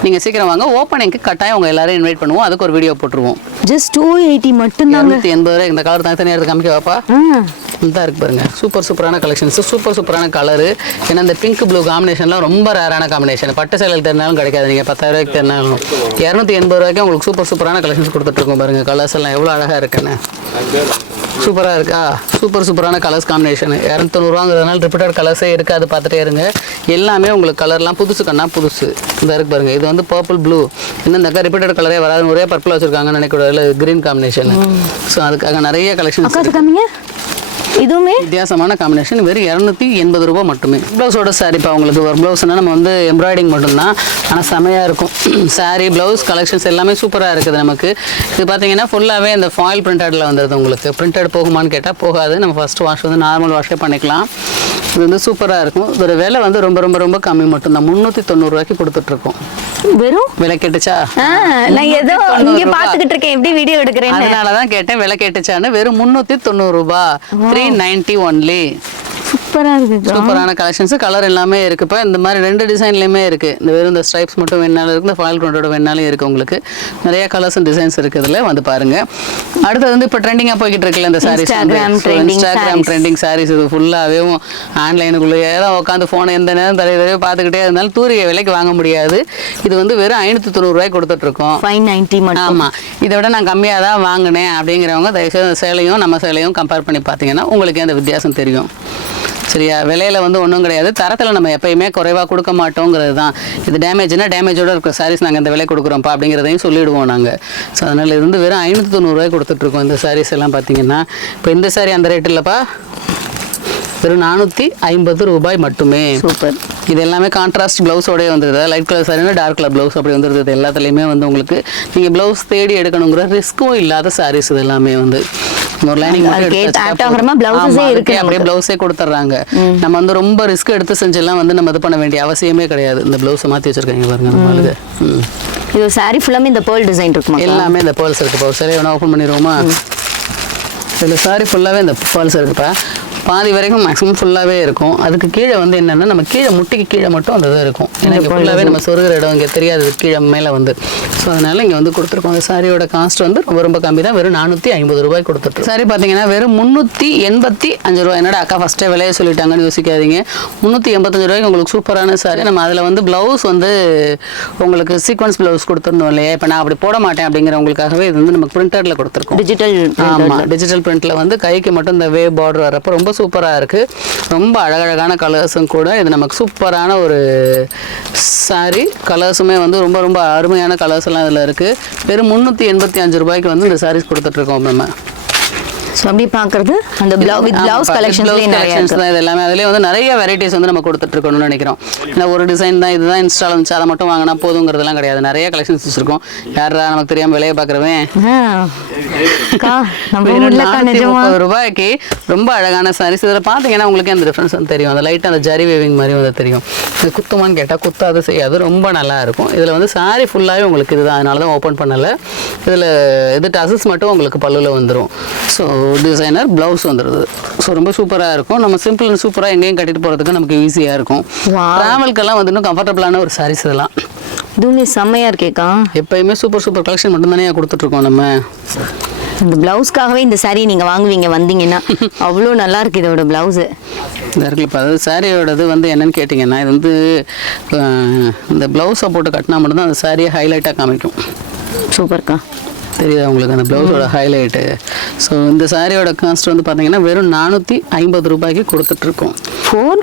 நீங்கள் சீக்கிரம் வாங்க. ஓப்பனிங்க்கு கட்டாயம் உங்கள் எல்லாரும் இன்வைட் பண்ணுவோம். அதுக்கு ஒரு வீடியோ போட்டுருவோம். ஜஸ்ட் டூ எயிட்டி மட்டும்தாங்க. இரநூத்தி எண்பது ரூபாய் இந்த கலர் தனித்தனியாக எடுத்து காமிக்க வாப்பா. இதாக இருக்கு பாருங்க. சூப்பர் சூப்பரான கலெக்ஷன்ஸ் சூப்பர் சூப்பரான கலரு ஏன்னா இந்த பிங்க் ப்ளூ காம்பினேஷன்லாம் ரொம்ப ரேரான காம்பினேஷன் பட்டு சேலை தெரினாலும் கிடைக்காது. நீங்கள் பத்தாயிரம் ரூபாய்க்கு தெரினாலும் இரநூத்தி எண்பது ரூபாய்க்கு உங்களுக்கு சூப்பர் சூப்பரான கலெக்ஷன்ஸ் கொடுத்துட்ருக்கோம் பாருங்க. கலர்ஸ் எல்லாம் எவ்வளோ அழகாக இருக்குன்னு சூப்பராக இருக்கா? சூப்பர் சூப்பரான கலர்ஸ் காம்பினேஷன் இரநூத்தொண்ணூறுவாங்கிறதுனால ரிப்பீட்டட் கலர்ஸே இருக்குது அது பார்த்துட்டே இருங்க. எல்லாமே உங்களுக்கு கலர்லாம் புதுசு கண்ணா புதுசு. இந்த இருக்கு பாருங்க இது வந்து பர்பிள் ப்ளூ இன்னும் இந்த ரிப்பீட்டட் கலரே வராது ஒரே பர்பிள் வச்சிருக்காங்கன்னு நினைக்கூட இல்லை க்ரீன் காம்பினேஷன் ஸோ அதுக்காக நிறைய காமிங்க இதுவுமே வித்தியாசமான காம்பினேஷன் வெறும் இரநூத்தி எண்பது ரூபா மட்டுமே. ப்ளவுஸோட சாரிப்பா உங்களுக்கு ஒரு ப்ளவுஸ்னால் நம்ம வந்து எம்ப்ராய்டிங் மட்டும்தான். ஆனால் செமையாக இருக்கும். *clears throat* saree ப்ளவுஸ் கலெக்ஷன்ஸ் எல்லாமே சூப்பராக இருக்குது நமக்கு. இது பார்த்தீங்கன்னா ஃபுல்லாகவே இந்த ஃபாயில் பிரிண்டடில் வந்துடுது உங்களுக்கு. பிரிண்டட் போகுமான்னு கேட்டால் போகாது. நம்ம ஃபஸ்ட் வாஷ் வந்து நார்மல் வாஷே பண்ணிக்கலாம். இது வந்து சூப்பராக இருக்கும். இதோட விலை வந்து ரொம்ப ரொம்ப ரொம்ப கம்மி மட்டும்தான். முந்நூற்றி தொண்ணூறுரூவாய்க்கு கொடுத்துட்ருக்கோம் வெறும்? விலை கேட்டுச்சா? நான் ஏதோ இங்க பாத்துக்கிட்டு இருக்கேன். எப்படி வீடியோ எடுக்கிறேன்னு. அதனால தான் கேட்டேன். விலை கேட்டுச்சான்னு. வெறும் முந்நூற்றி தொண்ணூறுரூபா த்ரீ நைன்ட்டி ஒன்லி. சூப்பரா இருக்குக்கா சூப்பரான கலெக்ஷன்ஸ் கலர் எல்லாமே இருக்கு. இப்போ இந்த மாதிரி ரெண்டு டிசைன்லையுமே இருக்கு. இந்த வெறும் இந்த ஸ்ட்ரைப்ஸ் மட்டும் வேணாலும் இருக்கு. இந்த ஃபாயில் கொண்டோட வேணாலும் இருக்கு உங்களுக்கு. நிறைய கலர்ஸ் அண்ட் டிசைன்ஸ் இருக்கு இதுல. வந்து பாருங்க. அடுத்தது வந்து இப்போ ட்ரெண்டிங்காக போய்கிட்டு இருக்குல்ல இந்த சாரீஸ் இன்ஸ்டாகிராம். ட்ரெண்டிங் சாரீஸ் இது ஃபுல்லாகவே ஆன்லைனுக்குள்ளேயே தான் உட்காந்து ஃபோனை எந்த நேரம் தலைய தலைய பார்த்துக்கிட்டே இருந்தாலும் தூரிய விலைக்கு வாங்க முடியாது. இது வந்து வெறும் ஐநூற்றி தொண்ணூறுரூவாய்க்கு கொடுத்துட்ருக்கோம் ஃபைவ் நைன்டி மட்டும். ஆமாம் இதை விட நான் கம்மியாக தான் வாங்கினேன் அப்படிங்கிறவங்க தயவுசெய்து சேலையும் நம்ம சேலையும் கம்பேர் பண்ணி பார்த்தீங்கன்னா உங்களுக்கே அந்த வித்தியாசம் தெரியும். சரியா? விலையில வந்து ஒன்றும் கிடையாது. தரத்தில் நம்ம எப்பயுமே குறைவாக கொடுக்க மாட்டோங்கிறது தான். இது டேமேஜ்னா டேமேஜோட இருக்கிற சாரீஸ் நாங்கள் இந்த விலை கொடுக்குறோம்ப்பா அப்படிங்கிறதையும் சொல்லிடுவோம் நாங்கள் ஸோ அதனால் இது வந்து வெறும் ஐநூற்றி தொண்ணூறுரூவாய் கொடுத்துட்ருக்கோம் இந்த சாரீஸ் எல்லாம் பார்த்தீங்கன்னா இப்போ இந்த சாரீ அந்த ரேட் இல்லைப்பா? வெறும் நானூற்றி ஐம்பது ரூபாய் மட்டுமே. சூப்பர் இது எல்லாமே கான்ட்ராஸ்ட் ப்ளவுஸோடய வந்துருது லைட் கலர் சாரினா டார்க் கலர் ப்ளவுஸ் அப்படி வந்துருது இது எல்லாத்துலேயுமே வந்து உங்களுக்கு நீங்கள் ப்ளவுஸ் தேடி எடுக்கணுங்கிற ரிஸ்க்கும் இல்லாத சாரீஸ் இது எல்லாமே வந்து. ஒரு லைனிங் ஏ இருக்கு அப்படியே ப்ளவுஸே கொடுத்துட்றாங்க நம்ம வந்து ரொம்ப ரிஸ்க் எடுத்து செஞ்செல்லாம் வந்து நம்ம இது பண்ண வேண்டிய அவசியமே கிடையாது. இந்த ப்ளவுஸை மாற்றி வச்சிருக்காங்க பாருங்க நம்மளுக்கு இது சாரி ஃபுல்லாமே இந்த பேர்ல் டிசைன் இருக்குமா எல்லாமே இந்த பேர்ல்ஸ் இருக்கு இப்போ சரி வேணா ஓப்பன் பண்ணிடுவோமா? இதில் சாரி ஃபுல்லாகவே இந்த பேர்ல்ஸ் இருக்குப்பா. பாதி வரைக்கும் மேக்ஸிமம் ஃபுல்லாகவே இருக்கும். அதுக்கு கீழே வந்து என்னென்னா நம்ம கீழே முட்டிக்கு கீழே மட்டும் அந்த இது இருக்கும். ஏன்னா இங்கே ஃபுல்லாகவே நம்ம சொருகிற இடம் இங்கே தெரியாது. கீழே மேலே வந்து. ஸோ அதனால இங்கே வந்து கொடுத்துருக்கோம். அந்த சாரியோட காஸ்ட் வந்து ரொம்ப ரொம்ப கம்மி தான். வெறும் நானூற்றி ஐம்பது ரூபாய் கொடுத்துட்டு சாரி பார்த்தீங்கன்னா வெறும் முந்நூற்றி எண்பத்தி அஞ்சு ரூபாய். என்னடா அக்கா ஃபஸ்ட்டே விலையை சொல்லிட்டாங்கன்னு யோசிக்காதீங்க. முந்நூற்றி எண்பத்தஞ்சு ரூபாய்க்கு உங்களுக்கு சூப்பரான சாரி நம்ம அதில் வந்து ப்ளவுஸ் வந்து உங்களுக்கு சீக்வன்ஸ் ப்ளவுஸ் கொடுத்துருந்தோம் இல்லையா? இப்போ நான் அப்படி போட மாட்டேன் அப்படிங்கிறவங்களுக்காகவே இது வந்து நமக்கு பிரிண்டரில் கொடுத்துருக்கோம். டிஜிட்டல் ஆமாம் டிஜிட்டல் பிரிண்ட்ல வந்து கைக்கு மட்டும் இந்த வேவ் பார்டர் வரப்போ ரொம்ப சூப்பராக இருக்கு. ரொம்ப அழகழகான கலர்ஸும் கூட. இது நமக்கு சூப்பரான ஒரு சாரி கலர்ஸுமே வந்து ரொம்ப ரொம்ப அருமையான கலர்ஸ் எல்லாம் இதில் இருக்குது வெறும் முந்நூற்றி எண்பத்தி அஞ்சு ரூபாய்க்கு வந்து இந்த சாரீஸ் கொடுத்துட்ருக்கோம் நம்ம ஸோ அப்படி பார்க்கறது அந்த வித் பிளவுஸ் கலெக்ஷன்ஸ்லேயே நிறைய இது எல்லாமே அதுலேயே வந்து நிறைய வெரைட்டிஸ் வந்து நம்ம கொடுத்துட்டு இருக்கணும்னு நினைக்கிறோம். ஏன்னா ஒரு டிசைன் தான் இதுதான் இன்ஸ்டால் வந்துச்சு அதை மட்டும் வாங்கினா போதுங்கிறதெல்லாம் கிடையாது. நிறைய கலெக்ஷன்ஸ் வச்சிருக்கோம். யாரா நமக்கு தெரியாம விலையை பார்க்குறவன்? முப்பது ரூபாய்க்கு ரொம்ப அழகான சாரீஸ் இதில் பார்த்தீங்கன்னா உங்களுக்கு அந்த டிஃப்ரென்ஸ் வந்து தெரியும். அந்த லைட் அந்த ஜரி வேவிங் மாதிரி வந்து தெரியும். இது குத்துமான்னு கேட்டால் குத்தாது செய்யாது. ரொம்ப நல்லா இருக்கும். இதில் வந்து சாரி ஃபுல்லாகவே உங்களுக்கு இதுதான். அதனால தான் ஓப்பன் பண்ணலை. இதில் இது டசஸ் மட்டும் உங்களுக்கு பல்லுல வந்துடும் ஸோ டிசைனர் ப்ளவுஸ் வந்துடுது ஸோ ரொம்ப சூப்பராக இருக்கும். நம்ம சிம்பிள் அண்ட் சூப்பராக எங்கேயும் கட்டிட்டு போகிறதுக்கு நமக்கு ஈஸியாக இருக்கும். ட்ராவல்க்கெல்லாம் வந்து இன்னும் கம்ஃபர்டபுளான ஒரு சாரீஸ் இதெல்லாம். இதுவுமே செம்மையா இருக்கேக்கா. எப்பயுமே சூப்பர் சூப்பர் கலெக்ஷன் மட்டும்தானே கொடுத்துட்ருக்கோம் நம்ம. இந்த பிளவுஸ்க்காகவே இந்த saree நீங்க வாங்குவீங்க வந்தீங்கன்னா *laughs* அவ்வளோ நல்லா இருக்கு இதோட பிளவுஸ் இந்த இருக்குல்ல இப்போ அதாவது சாரியோடது வந்து என்னன்னு கேட்டிங்கன்னா இது வந்து இந்த ப்ளவுஸை போட்டு கட்டினா மட்டும்தான் அந்த சாரியை ஹைலைட்டாக காமிக்கும். சூப்பர்க்கா. தெரியுது உங்களுக்கு அந்த ப்ளவுஸோட ஹைலைட்டு ஸோ இந்த சாரியோட காஸ்ட் வந்து பார்த்தீங்கன்னா வெறும் நானூற்றி ஐம்பது ரூபாய்க்கு கொடுத்துட்ருக்கோம் ஃபோர்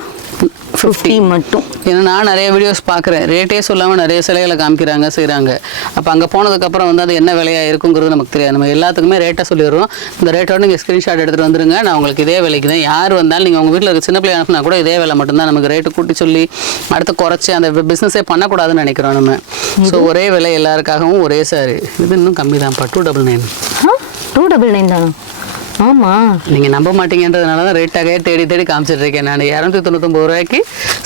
ஃபிஃப்டி மட்டும். ஏன்னா நான் நிறைய வீடியோஸ் பார்க்குறேன். ரேட்டே சொல்லாமல் நிறைய சிலைகளை காமிக்கிறாங்க செய்கிறாங்க அப்போ அங்கே போனதுக்கப்புறம் வந்து அது என்ன விலையாக இருக்குங்கிறது நமக்கு தெரியாது. நம்ம எல்லாத்துக்குமே ரேட்டை சொல்லிடுறோம். இந்த ரேட்டோட நீங்கள் ஸ்க்ரீன்ஷாட் எடுத்துகிட்டு வந்துருங்க. நான் உங்களுக்கு இதே விலைக்கு தான். யார் வந்தாலும் நீங்கள் உங்கள் வீட்டில் இருக்க சின்ன பிள்ளை அனுப்புனா கூட இதே விலை மட்டும்தான் நமக்கு ரேட்டு கூட்டி சொல்லி அடுத்து குறைச்சி அந்த பிஸ்னஸே பண்ணக்கூடாதுன்னு நினைக்கிறோம் நம்ம. ஸோ ஒரே விலை எல்லாருக்காகவும் ஒரே சாரி இது இன்னும் கம்மி தான்ப்பா two double nine two double nine தானா? ஆமா. நீங்கள் நம்ப மாட்டீங்கன்றதுனால தான் ரேட்டாகவே தேடி தேடி காமிச்சிட்டு இருக்கேன் நான். இரநூத்தி தொண்ணூத்தொம்பது ரூபாய்க்கு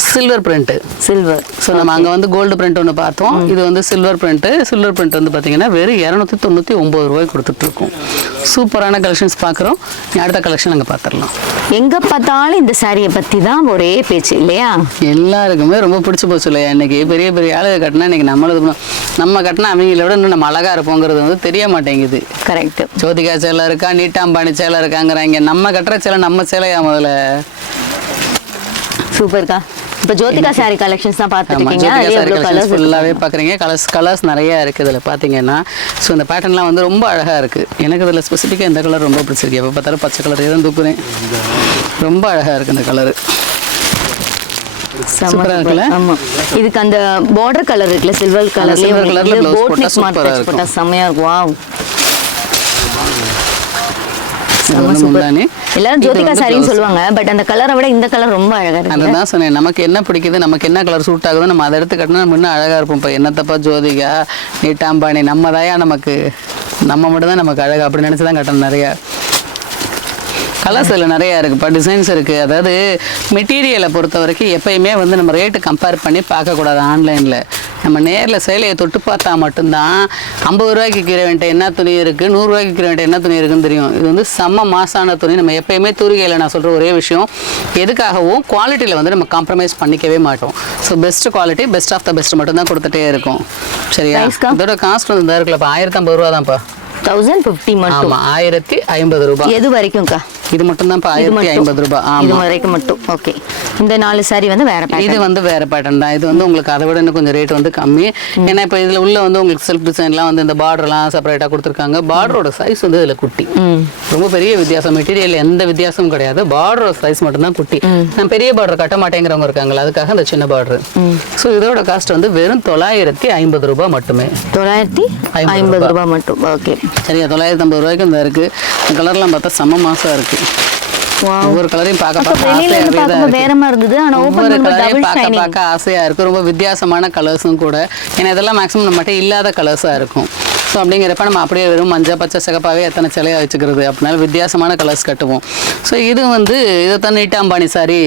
சில்வர் பிரிண்ட்டு சில்வர் ஸோ நம்ம அங்கே வந்து கோல்டு பிரிண்ட் ஒன்று பார்த்தோம். இது வந்து சில்வர் பிரிண்ட்டு சில்வர் பிரிண்ட் வந்து பார்த்தீங்கன்னா வெறும் இரநூத்தி தொண்ணூற்றி ஒம்பது ரூபாய் கொடுத்துட்ருக்கோம். சூப்பரான கலெக்ஷன்ஸ் பார்க்குறோம் அடுத்த கலெக்ஷன் அங்கே பார்த்துடலாம் எங்க பார்த்தாலும் இந்த சாரியை பத்தி தான் ஒரே பேச்சு இல்லையா? எல்லாருக்குமே ரொம்ப பிடிச்சி போச்சு இல்லையா? இன்னைக்கு பெரிய பெரிய ஆளுங்க கட்டினா இன்னைக்கு நம்மளது நம்ம கட்டினா அவங்கள விட இன்னும் நம்ம அழகாக இருப்போங்கிறது வந்து தெரிய மாட்டேங்குது. கரெக்ட் ஜோதிகா சேலை இருக்கா? நீட்டாம்பாணி சேலை இருக்காங்கிறாங்க. நம்ம கட்டுற சேலை நம்ம சேலையா முதல்ல? சூப்பர்க்கா இப்போ ஜோதிகா சாரி கலெக்ஷன்ஸ் தான் கலெக்ஷன்ஸ் கலர்ஸ் ஃபுல்லாகவே பார்க்குறீங்க. கலர்ஸ் கலர்ஸ் நிறைய இருக்குது இதில் பார்த்தீங்கன்னா. ஸோ இந்த பேட்டர்ன்லாம் வந்து ரொம்ப அழகாக இருக்குது எனக்கு இதில் ஸ்பெசிஃபிக்காக இந்த கலர் ரொம்ப பிடிச்சிருக்கு? எப்போ பார்த்தாலும் பச்சை கலர் தான் தூக்குறேன். ரொம்ப அழகாக இருக்குது இந்த கலரு இதுக்கு அந்த பார்டர் கலர் இருக்குல்ல சில்வர் silver colourல blouse போட் நெக் மார்க் போட்டா செம்மையா இருக்கும். வாவ் முந்தானி. எல்லாரும் ஜோதிகா சாரின்னு. சொல்லுவாங்க பட் அந்த கலரை விட இந்த கலர் ரொம்ப அழகா இருக்கு அதுதான் சொன்னேன் நமக்கு என்ன பிடிக்குது நமக்கு என்ன கலர் சூட் ஆகுதோ நம்ம அதை எடுத்து கட்டினா நம்ம இன்னும் அழகாக இருப்போம். இப்போ என்னத்தப்பா ஜோதிகா நீட்டாம்பாணி நம்ம தாயா நமக்கு நம்ம மட்டும் தான் நமக்கு அழகு அப்படி நினச்சி தான் கட்டணும் நிறையா. கலர்ஸ் இதில் நிறையா இருக்குப்பா டிசைன்ஸ் இருக்குது அதாவது மெட்டீரியலை பொறுத்த வரைக்கும் எப்பயுமே வந்து நம்ம ரேட்டு கம்பேர் பண்ணி பார்க்கக்கூடாது ஆன்லைனில் நம்ம நேரில் சேலையை தொட்டு பார்த்தா மட்டும்தான் ஐம்பது ரூபாய்க்கு கீரை வேண்டிய என்ன துணி இருக்குது நூறுரூவாய்க்கு கீரை வேண்டிய என்ன துணி இருக்குன்னு தெரியும். இது வந்து செம்ம மாசான துணி. நம்ம எப்பயுமே தூரிகையில் நான் சொல்கிற ஒரே விஷயம் எதுக்காகவும் குவாலிட்டியில் வந்து நம்ம காம்ப்ரமைஸ் பண்ணிக்கவே மாட்டோம். So best quality best of the best மட்டும் தான் கொடுத்துட்டே இருக்கும். சரியா? இதோட காஸ்ட் வந்து இருக்குல்லப்பா ஆயிரத்தி ஐம்பது ரூபா தான்ப்பா தௌசண்ட் ஃபிஃப்டி மட்டும் ஆயிரத்தி ஐம்பது ரூபாய் எது வரைக்கும்க்கா? இது மட்டும் தான்ப்பா இது ஆயிரத்தி ஐம்பது ரூபாய். இது வரைக்கும் மட்டும். ஓகே இந்த நாலு சாரி வந்து வேற இது வந்து வேற பேட்டர்ன் தான். இது வந்து உங்களுக்கு அதை விட இன்னும் கொஞ்சம் ரேட் வந்து கம்மி. ஏன்னா இப்போ இதில் உள்ள வந்து உங்களுக்கு செல்ஃப் டிசைன்லாம் வந்து இந்த பார்டர்லாம் செப்பரேட்டாக கொடுத்துருக்காங்க. பார்டரோட சைஸ் வந்து இதில் குட்டி. ரொம்ப பெரிய வித்தியாசம். மெட்டீரியல் எந்த வித்தியாசமும் கிடையாது. பார்டரோட சைஸ் மட்டும்தான் குட்டி. நான் பெரிய பார்டர் கட்ட மாட்டேங்கிறவங்க இருக்காங்களா அதுக்காக அந்த சின்ன பார்டர் ஸோ இதோட காஸ்ட் வந்து வெறும் தொள்ளாயிரத்தி ஐம்பது ரூபாய் மட்டுமே. தொள்ளாயிரத்தி ஐம்பது ரூபாய். மட்டும். ஓகே சரியா தொள்ளாயிரத்தி ஐம்பது ரூபாய்க்கு இந்த இருக்கு. கலர்லாம் பார்த்தா செம்ம மாசம் இருக்கு. ஒவ்வொரு கலரையும் பார்க்க பார்க்க வெளியில இருந்து ஆசையாவே தான் பார்க்கும்போது இருக்கு. வேற மாதிரி இருந்தது. ஆனா ஒவ்வொரு பண்ணும்போது பார்க்க பார்க்க ஆசையா இருக்கு. ரொம்ப வித்தியாசமான கலர்ஸும் கூட. ஏன்னா இதெல்லாம் மேக்ஸிமம் நம்மகிட்ட இல்லாத கலர்ஸா இருக்கும். ஸோ அப்படிங்கிறப்ப நம்ம அப்படியே வெறும் மஞ்சள் பச்சை சிகப்பாவே எத்தனை சிலையா வச்சுக்கிறது அப்படினால வித்தியாசமான கலர்ஸ் கட்டுவோம். ஸோ இது வந்து இதைத்தான் நீட்டாம்பாணி சாரி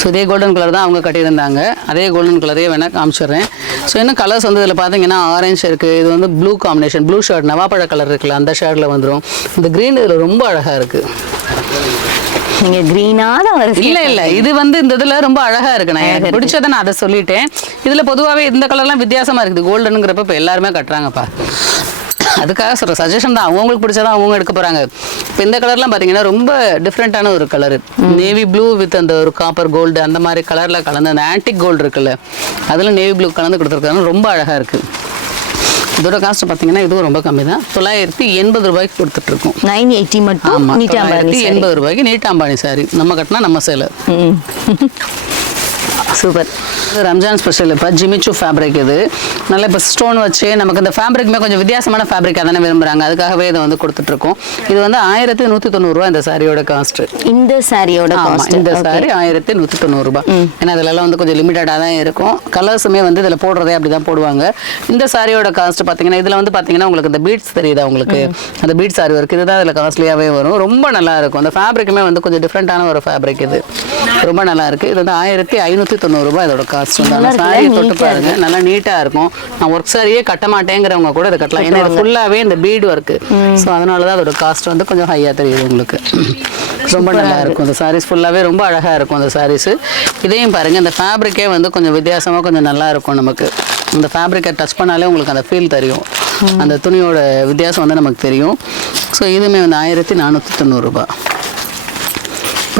ஸோ இதே கோல்டன் கலர் தான் அவங்க கட்டியிருந்தாங்க. அதே கோல்டன் கலரே வேணால் காமிச்சிடுறேன். ஸோ இன்னும் கலர்ஸ் வந்து இதில் பார்த்தீங்கன்னா ஆரஞ்சு இருக்குது இது வந்து ப்ளூ காம்பினேஷன் ப்ளூ ஷர்ட் நவாப்பழ கலர் இருக்குல்ல அந்த ஷர்ட்டில் வந்துடும் இந்த க்ரீன் இதில் ரொம்ப அழகாக இருக்குது நீங்க கிரீனா தான் வருது இல்ல. இல்ல இது வந்து இந்த இதுல ரொம்ப அழகா இருக்கு. நான் எனக்கு பிடிச்சதை நான் அதை சொல்லிட்டேன். இதுல பொதுவாவே இந்த கலர்லாம் வித்தியாசமா இருக்குது. கோல்டனுங்கிறப்ப இப்ப எல்லாருமே கட்டுறாங்கப்பா. அதுக்காக சொல்ற சஜஷன் தான். அவங்களுக்கு பிடிச்சதான் அவங்க எடுக்க போறாங்க. இப்போ இந்த கலர்லாம் பாத்தீங்கன்னா ரொம்ப டிஃப்ரெண்ட்டான ஒரு கலர் நேவி ப்ளூ வித் அந்த ஒரு காப்பர் கோல்டு அந்த மாதிரி கலர்ல கலந்து அந்த ஆன்டிக் கோல்டு இருக்குல்ல. அதுல நேவி ப்ளூ கலந்து கொடுத்துருக்காங்க ரொம்ப அழகா இருக்கு. இதோட காஸ்ட் பார்த்தீங்கன்னா இதுவும் ரொம்ப கம்மி தான் தொள்ளாயிரத்தி எண்பது ரூபாய்க்கு கொடுத்துட்டு இருக்கோம் நைன் எயிட்டி மட்டும் ஆமா நீட்டாம்பாரி தொள்ளாயிரத்தி எண்பது ரூபாய்க்கு நீட்டாம்பாணி சாரி நம்ம கட்டினா நம்ம சேலை. சூப்பர். ரம்ஜான் ஸ்பெஷல் இப்போ. ஜிமிச்சு ஃபேப்ரிக் இது. நல்ல இப்போ ஸ்டோன் வச்சு நமக்கு இந்த ஃபேப்ரிக்குமே கொஞ்சம் வித்தியாசமான ஃபேப்ரிக்காக தானே விரும்புகிறாங்க அதுக்காகவே இதை வந்து கொடுத்துட்ருக்கோம். இது வந்து ஆயிரத்தி நூற்றி தொண்ணூறுரூவா இந்த சாரியோட காஸ்ட்டு இந்த சாரியோட காஸ்ட் இந்த சாரி ஆயிரத்தி நூற்றி தொண்ணூறுபா ஏன்னா இதுலலாம் வந்து கொஞ்சம் லிமிட்டடாக தான் இருக்கும். கலர்ஸுமே வந்து இதில் போடுறதே அப்படி தான் போடுவாங்க. இந்த சாரியோட காஸ்ட் பார்த்தீங்கன்னா இதில் வந்து பார்த்தீங்கன்னா உங்களுக்கு இந்த பீட்ஸ் தெரியுதா உங்களுக்கு? அந்த பீட் சாரி ஒர்க் இதுதான் இதில் காஸ்ட்லியாகவே வரும். ரொம்ப நல்லா இருக்கும். அந்த ஃபேப்ரிக்குமே வந்து கொஞ்சம் டிஃப்ரெண்ட்டான ஒரு ஃபேப்ரிக் இது. ரொம்ப நல்லா இருக்கு. இது வந்து ஆயிரத்தி ஐநூற்றி தொண்ணூறுபா இதோட காஸ்ட் வந்து அந்த சாரியை? தொட்டு பாருங்க. நல்லா நீட்டாக இருக்கும். நான் ஒர்க் சாரியே கட்ட மாட்டேங்கிறவங்க கூட இதை கட்டலாம். ஏன்னா இது ஃபுல்லாகவே இந்த பீட் ஒர்க்கு ஸோ அதனால தான் அதோட காஸ்ட் வந்து கொஞ்சம் ஹையாக தெரியுது உங்களுக்கு. ரொம்ப நல்லா இருக்கும். இந்த சாரீஸ் ஃபுல்லாகவே ரொம்ப அழகாக இருக்கும் அந்த சாரீஸு இதையும் பாருங்கள் இந்த ஃபேப்ரிக்கே வந்து கொஞ்சம் வித்தியாசமாக கொஞ்சம் நல்லா இருக்கும் நமக்கு. இந்த ஃபேப்ரிக்கை டச் பண்ணாலே உங்களுக்கு அந்த ஃபீல் தெரியும். அந்த துணியோட வித்தியாசம் வந்து நமக்கு தெரியும். ஸோ இதுவுமே வந்து ஆயிரத்தி நானூற்றி தொண்ணூறுரூபா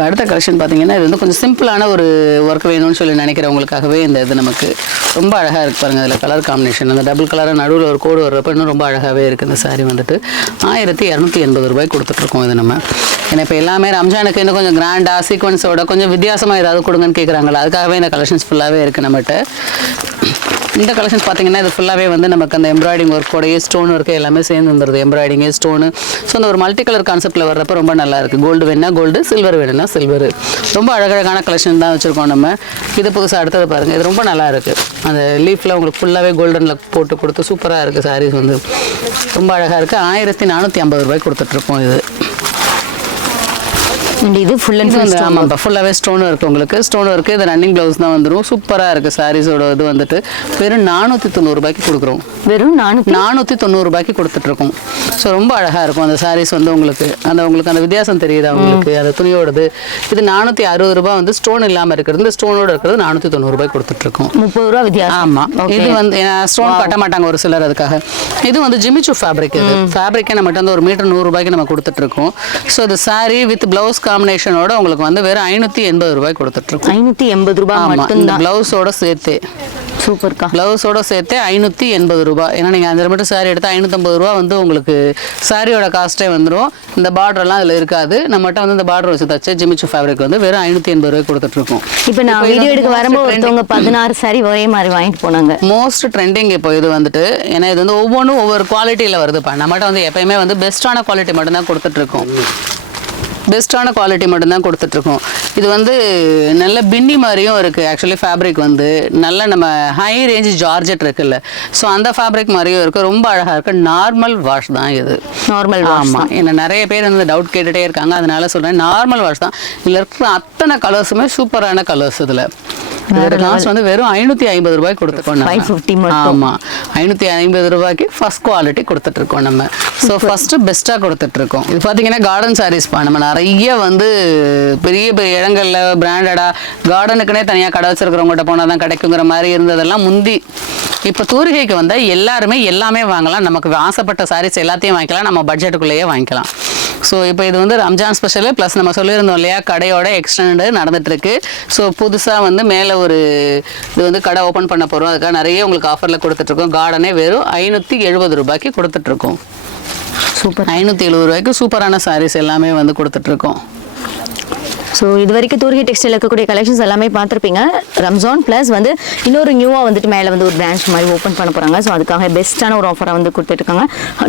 இப்போ அடுத்த கலெக்ஷன் பார்த்தீங்கன்னா இது வந்து கொஞ்சம் சிம்பிளான ஒரு ஒர்க் வேணும்னு சொல்லி நினைக்கிறவங்களுக்காகவே இந்த இது நமக்கு ரொம்ப அழகாக இருக்குது பாருங்கள் அதில் கலர் காம்பினேஷன் அந்த டபுள் கலராக நடுவில் ஒரு கோடு வர்றப்ப இன்னும் ரொம்ப அழகாகவே இருக்குது இந்த saree வந்துட்டு. ஆயிரத்தி இரநூத்தி எண்பது ரூபாய் கொடுத்துட்ருக்கோம் இது நம்ம. ஏன்னா இப்போ எல்லாமே ரம்ஜானுக்கு இன்னும் கொஞ்சம் கிராண்டாக சீக்வன்ஸோட கொஞ்சம் வித்தியாசமாக ஏதாவது கொடுங்கன்னு கேட்குறாங்களா அதுக்காகவே இந்த கலெக்ஷன்ஸ் ஃபுல்லாகவே இருக்குது நம்மகிட்ட. இந்த கலெக்ஷன்ஸ் பார்த்தீங்கன்னா இது ஃபுல்லாகவே வந்து நமக்கு அந்த எம்ப்ராய்டிங் ஒர்க்கோடையே ஸ்டோன் ஒர்க்கு எல்லாமே சேர்ந்து வந்துருது. எம்ப்ராய்டிங்கு ஸ்டோனு ஸோ அந்த ஒரு மல்டி கலர் கான்செப்ட்டில் வர்றப்ப ரொம்ப நல்லா இருக்குது கோல்டு வேணுன்னா கோல்டு சில்வர் வேணும்னா சில்வர். ரொம்ப அழகழகான கலெக்ஷன் தான் வச்சுருக்கோம் நம்ம. இது புதுசாக அடுத்தது பாருங்கள் இது ரொம்ப நல்லா இருக்குது அந்த லீஃபில் உங்களுக்கு ஃபுல்லாகவே கோல்டனில் போட்டு கொடுத்து சூப்பராக இருக்குது சாரீஸ் வந்து. ரொம்ப அழகாக இருக்குது ஆயிரத்தி நானூற்றி ஐம்பது ரூபாய் கொடுத்துட்ருக்கோம் இது. இது ஃபுல் அண்ட் ஃபுல் ஆமாம் ஃபுல்லாகவே ஸ்டோன் ஒர்க் உங்களுக்கு. ஸ்டோன் ஒர்க்கு இது ரன்னிங் ப்ளவுஸ் தான் வந்துடும் சூப்பராக இருக்குது சாரீஸோட இது வந்துட்டு. வெறும் நானூற்றி தொண்ணூறுபாய்க்கு கொடுக்குறோம். வெறும் நானூத்தி நானூற்றி தொண்ணூறுபாய்க்கு கொடுத்துட்ருக்கோம். ஸோ ரொம்ப அழகாக இருக்கும் அந்த சாரீஸ் வந்து உங்களுக்கு. அந்த உங்களுக்கு அந்த வித்தியாசம் தெரியுதா உங்களுக்கு? அந்த துணியோடது. இது நானூற்றி அறுபது ரூபாய் வந்து ஸ்டோன் இல்லாமல் இருக்கிறது. இந்த ஸ்டோனோட இருக்கிறது நானூற்றி தொண்ணூறுபாய்க்கு கொடுத்துட்ருக்கோம். முப்பது ரூபா வித்தியாசம். ஆமாம். இது வந்து ஸ்டோன் கட்ட மாட்டாங்க ஒரு சிலர் அதுக்காக. இது வந்து ஜிமிச்சு ஃபேப்ரிக் இது. ஃபேப்ரிக்கே நம்மகிட்ட வந்து ஒரு மீட்டர் நூறுரூபாய்க்கு நம்ம கொடுத்துட்ருக்கோம். ஸோ இது saree வித் பிளவுஸ் காம்பினேஷனோட உங்களுக்கு வந்து வெறும் ஐநூற்றி எண்பது ரூபாய் கொடுத்துட்ருக்கோம். ஐநூத்தி எண்பது ரூபாய் ஆமாம் இந்த பிளவுஸோட சேர்த்து. சூப்பர்க்கா. பிளவுஸோட சேர்த்து ஐநூற்றி எண்பது ரூபாய் ஏன்னா நீங்கள் அஞ்சரை மீட்டர் சாரி எடுத்தால் ஐநூற்றம்பது ரூபா வந்து உங்களுக்கு சாரியோட காஸ்ட்டே வந்துடும் இந்த பார்டர்லாம் அதில் இருக்காது. நம்மகிட்ட வந்து இந்த பார்டர் வச்சு தச்சு ஜிமிச்சு ஃபேப்ரிக் வந்து வெறும் ஐநூற்றி எண்பது ரூபாய் கொடுத்துட்ருக்கோம். இப்போ நான் வீடியோ எடுக்க வரும்போது ஒருத்தவங்க பதினாறு சாரி ஒரே மாதிரி வாங்கிட்டு போனாங்க. மோஸ்ட் ட்ரெண்டிங் இப்போ இது வந்துட்டு ஏன்னா இது வந்து ஒவ்வொன்றும் ஒவ்வொரு குவாலிட்டியில் வருதுப்பா. நம்மகிட்ட வந்து எப்பயுமே வந்து பெஸ்ட்டான குவாலிட்டி மட்டும்தான் கொடுத்துட்ருக்கோம். பெஸ்ட்டான குவாலிட்டி மட்டும்தான் கொடுத்துட்ருக்கோம். இது வந்து நல்ல பின்னி மாதிரியும் இருக்குது ஆக்சுவலி ஃபேப்ரிக் வந்து நல்ல நம்ம ஹை ரேஞ்ச் ஜார்ஜெட் இருக்குல்ல. ஸோ அந்த ஃபேப்ரிக் மாதிரியும் இருக்குது ரொம்ப அழகாக இருக்குது நார்மல் வாஷ் தான் இது. நார்மல் ஆமாம் என்ன நிறைய பேர் வந்து டவுட் கேட்டுகிட்டே இருக்காங்க. அதனால சொல்கிறேன் நார்மல் வாஷ் தான். இதில் இருக்கிற அத்தனை கலர்ஸுமே சூப்பரான கலர்ஸ் இதில். இதோட காஸ்ட் வந்து வெறும் ஐநூற்றி ஐம்பது ரூபாய் கொடுத்துருக்கோம் 550 மட்டும். ஆமாம் ஐநூற்றி ஐம்பது ரூபாய்க்கு ஃபர்ஸ்ட் குவாலிட்டி கொடுத்துட்ருக்கோம் நம்ம. ஸோ ஃபஸ்ட்டு பெஸ்ட்டாக கொடுத்துட்ருக்கோம் இது பார்த்தீங்கன்னா கார்டன் சாரீஸ்ப்பா நம்ம நிறைய வந்து பெரிய பெரிய இடங்களில் பிராண்டடாக கார்டனுக்குனே தனியாக கடை வச்சிருக்கிறவங்ககிட்ட போனால் தான் கிடைக்குங்கிற மாதிரி இருந்ததெல்லாம் முந்தி. இப்போ தூரிகைக்கு வந்தால் எல்லாருமே எல்லாமே வாங்கலாம். நமக்கு ஆசைப்பட்ட சாரீஸ் எல்லாத்தையும் வாங்கிக்கலாம். நம்ம பட்ஜெட்டுக்குள்ளேயே வாங்கிக்கலாம். ஸோ இப்போ இது வந்து ரம்ஜான் ஸ்பெஷலு ப்ளஸ் நம்ம சொல்லியிருந்தோம் இல்லையா கடையோட எக்ஸ்டெண்டு நடந்துட்டுருக்கு. ஸோ புதுசாக வந்து மேலே ஒரு இது வந்து கடை ஓப்பன் பண்ண போகிறோம் அதுக்காக நிறைய உங்களுக்கு ஆஃபரில் கொடுத்துட்ருக்கோம் கார்டனே வெறும் ஐநூற்றி எழுபது ரூபாய்க்கு கொடுத்துட்ருக்கோம் சூப்பர். ஐநூற்றி எழுபது ரூபாய்க்கு சூப்பரான சாரீஸ் எல்லாமே வந்து கொடுத்துட்ருக்கோம் ஸோ இது வரைக்கும் தூர்கி டெக்ஸ்டைல் இருக்கக்கூடிய கலெக்ஷன்ஸ் எல்லாமே பார்த்துருப்பீங்க. ரம்ஜான் ப்ளஸ் வந்து இன்னொரு நியூவாக வந்துட்டு மேலே வந்து ஒரு பிரான்ச் மாதிரி ஓப்பன் பண்ண போகிறாங்க ஸோ அதுக்காக பெஸ்ட்டான ஒரு ஆஃபரை வந்து கொடுத்துட்ருக்காங்க.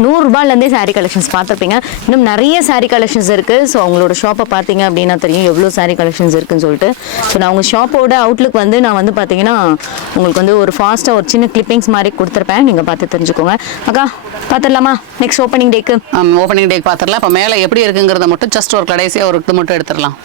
நூறுரூபாலேருந்தே சாரீ கலெக்ஷன்ஸ் பார்த்துருப்பீங்க. இன்னும் நிறைய சாரீ கலெக்ஷன்ஸ் இருக்குது ஸோ அவங்களோட ஷாப்பை பார்த்தீங்க அப்படின்னா தெரியும் எவ்வளோ சாரீ கலெக்ஷன்ஸ் இருக்குன்னு சொல்லிட்டு. ஸோ நான் உங்கள் ஷாப்போட அவுட்லுக் வந்து நான் வந்து பார்த்தீங்கன்னா உங்களுக்கு வந்து ஒரு ஃபாஸ்ட்டாக ஒரு சின்ன கிளிப்பிங்ஸ் மாதிரி கொடுத்துருப்பேன். நீங்கள் பார்த்து தெரிஞ்சுக்கோங்க. அக்கா பார்த்துடலாமா? Next opening tag opening tag பார்த்துடலாம். இப்போ மேலே எப்படி இருக்குங்கிறத மட்டும் ஜஸ்ட் ஒரு கடைசியாக ஒரு இது மட்டும் எடுத்துடலாம்.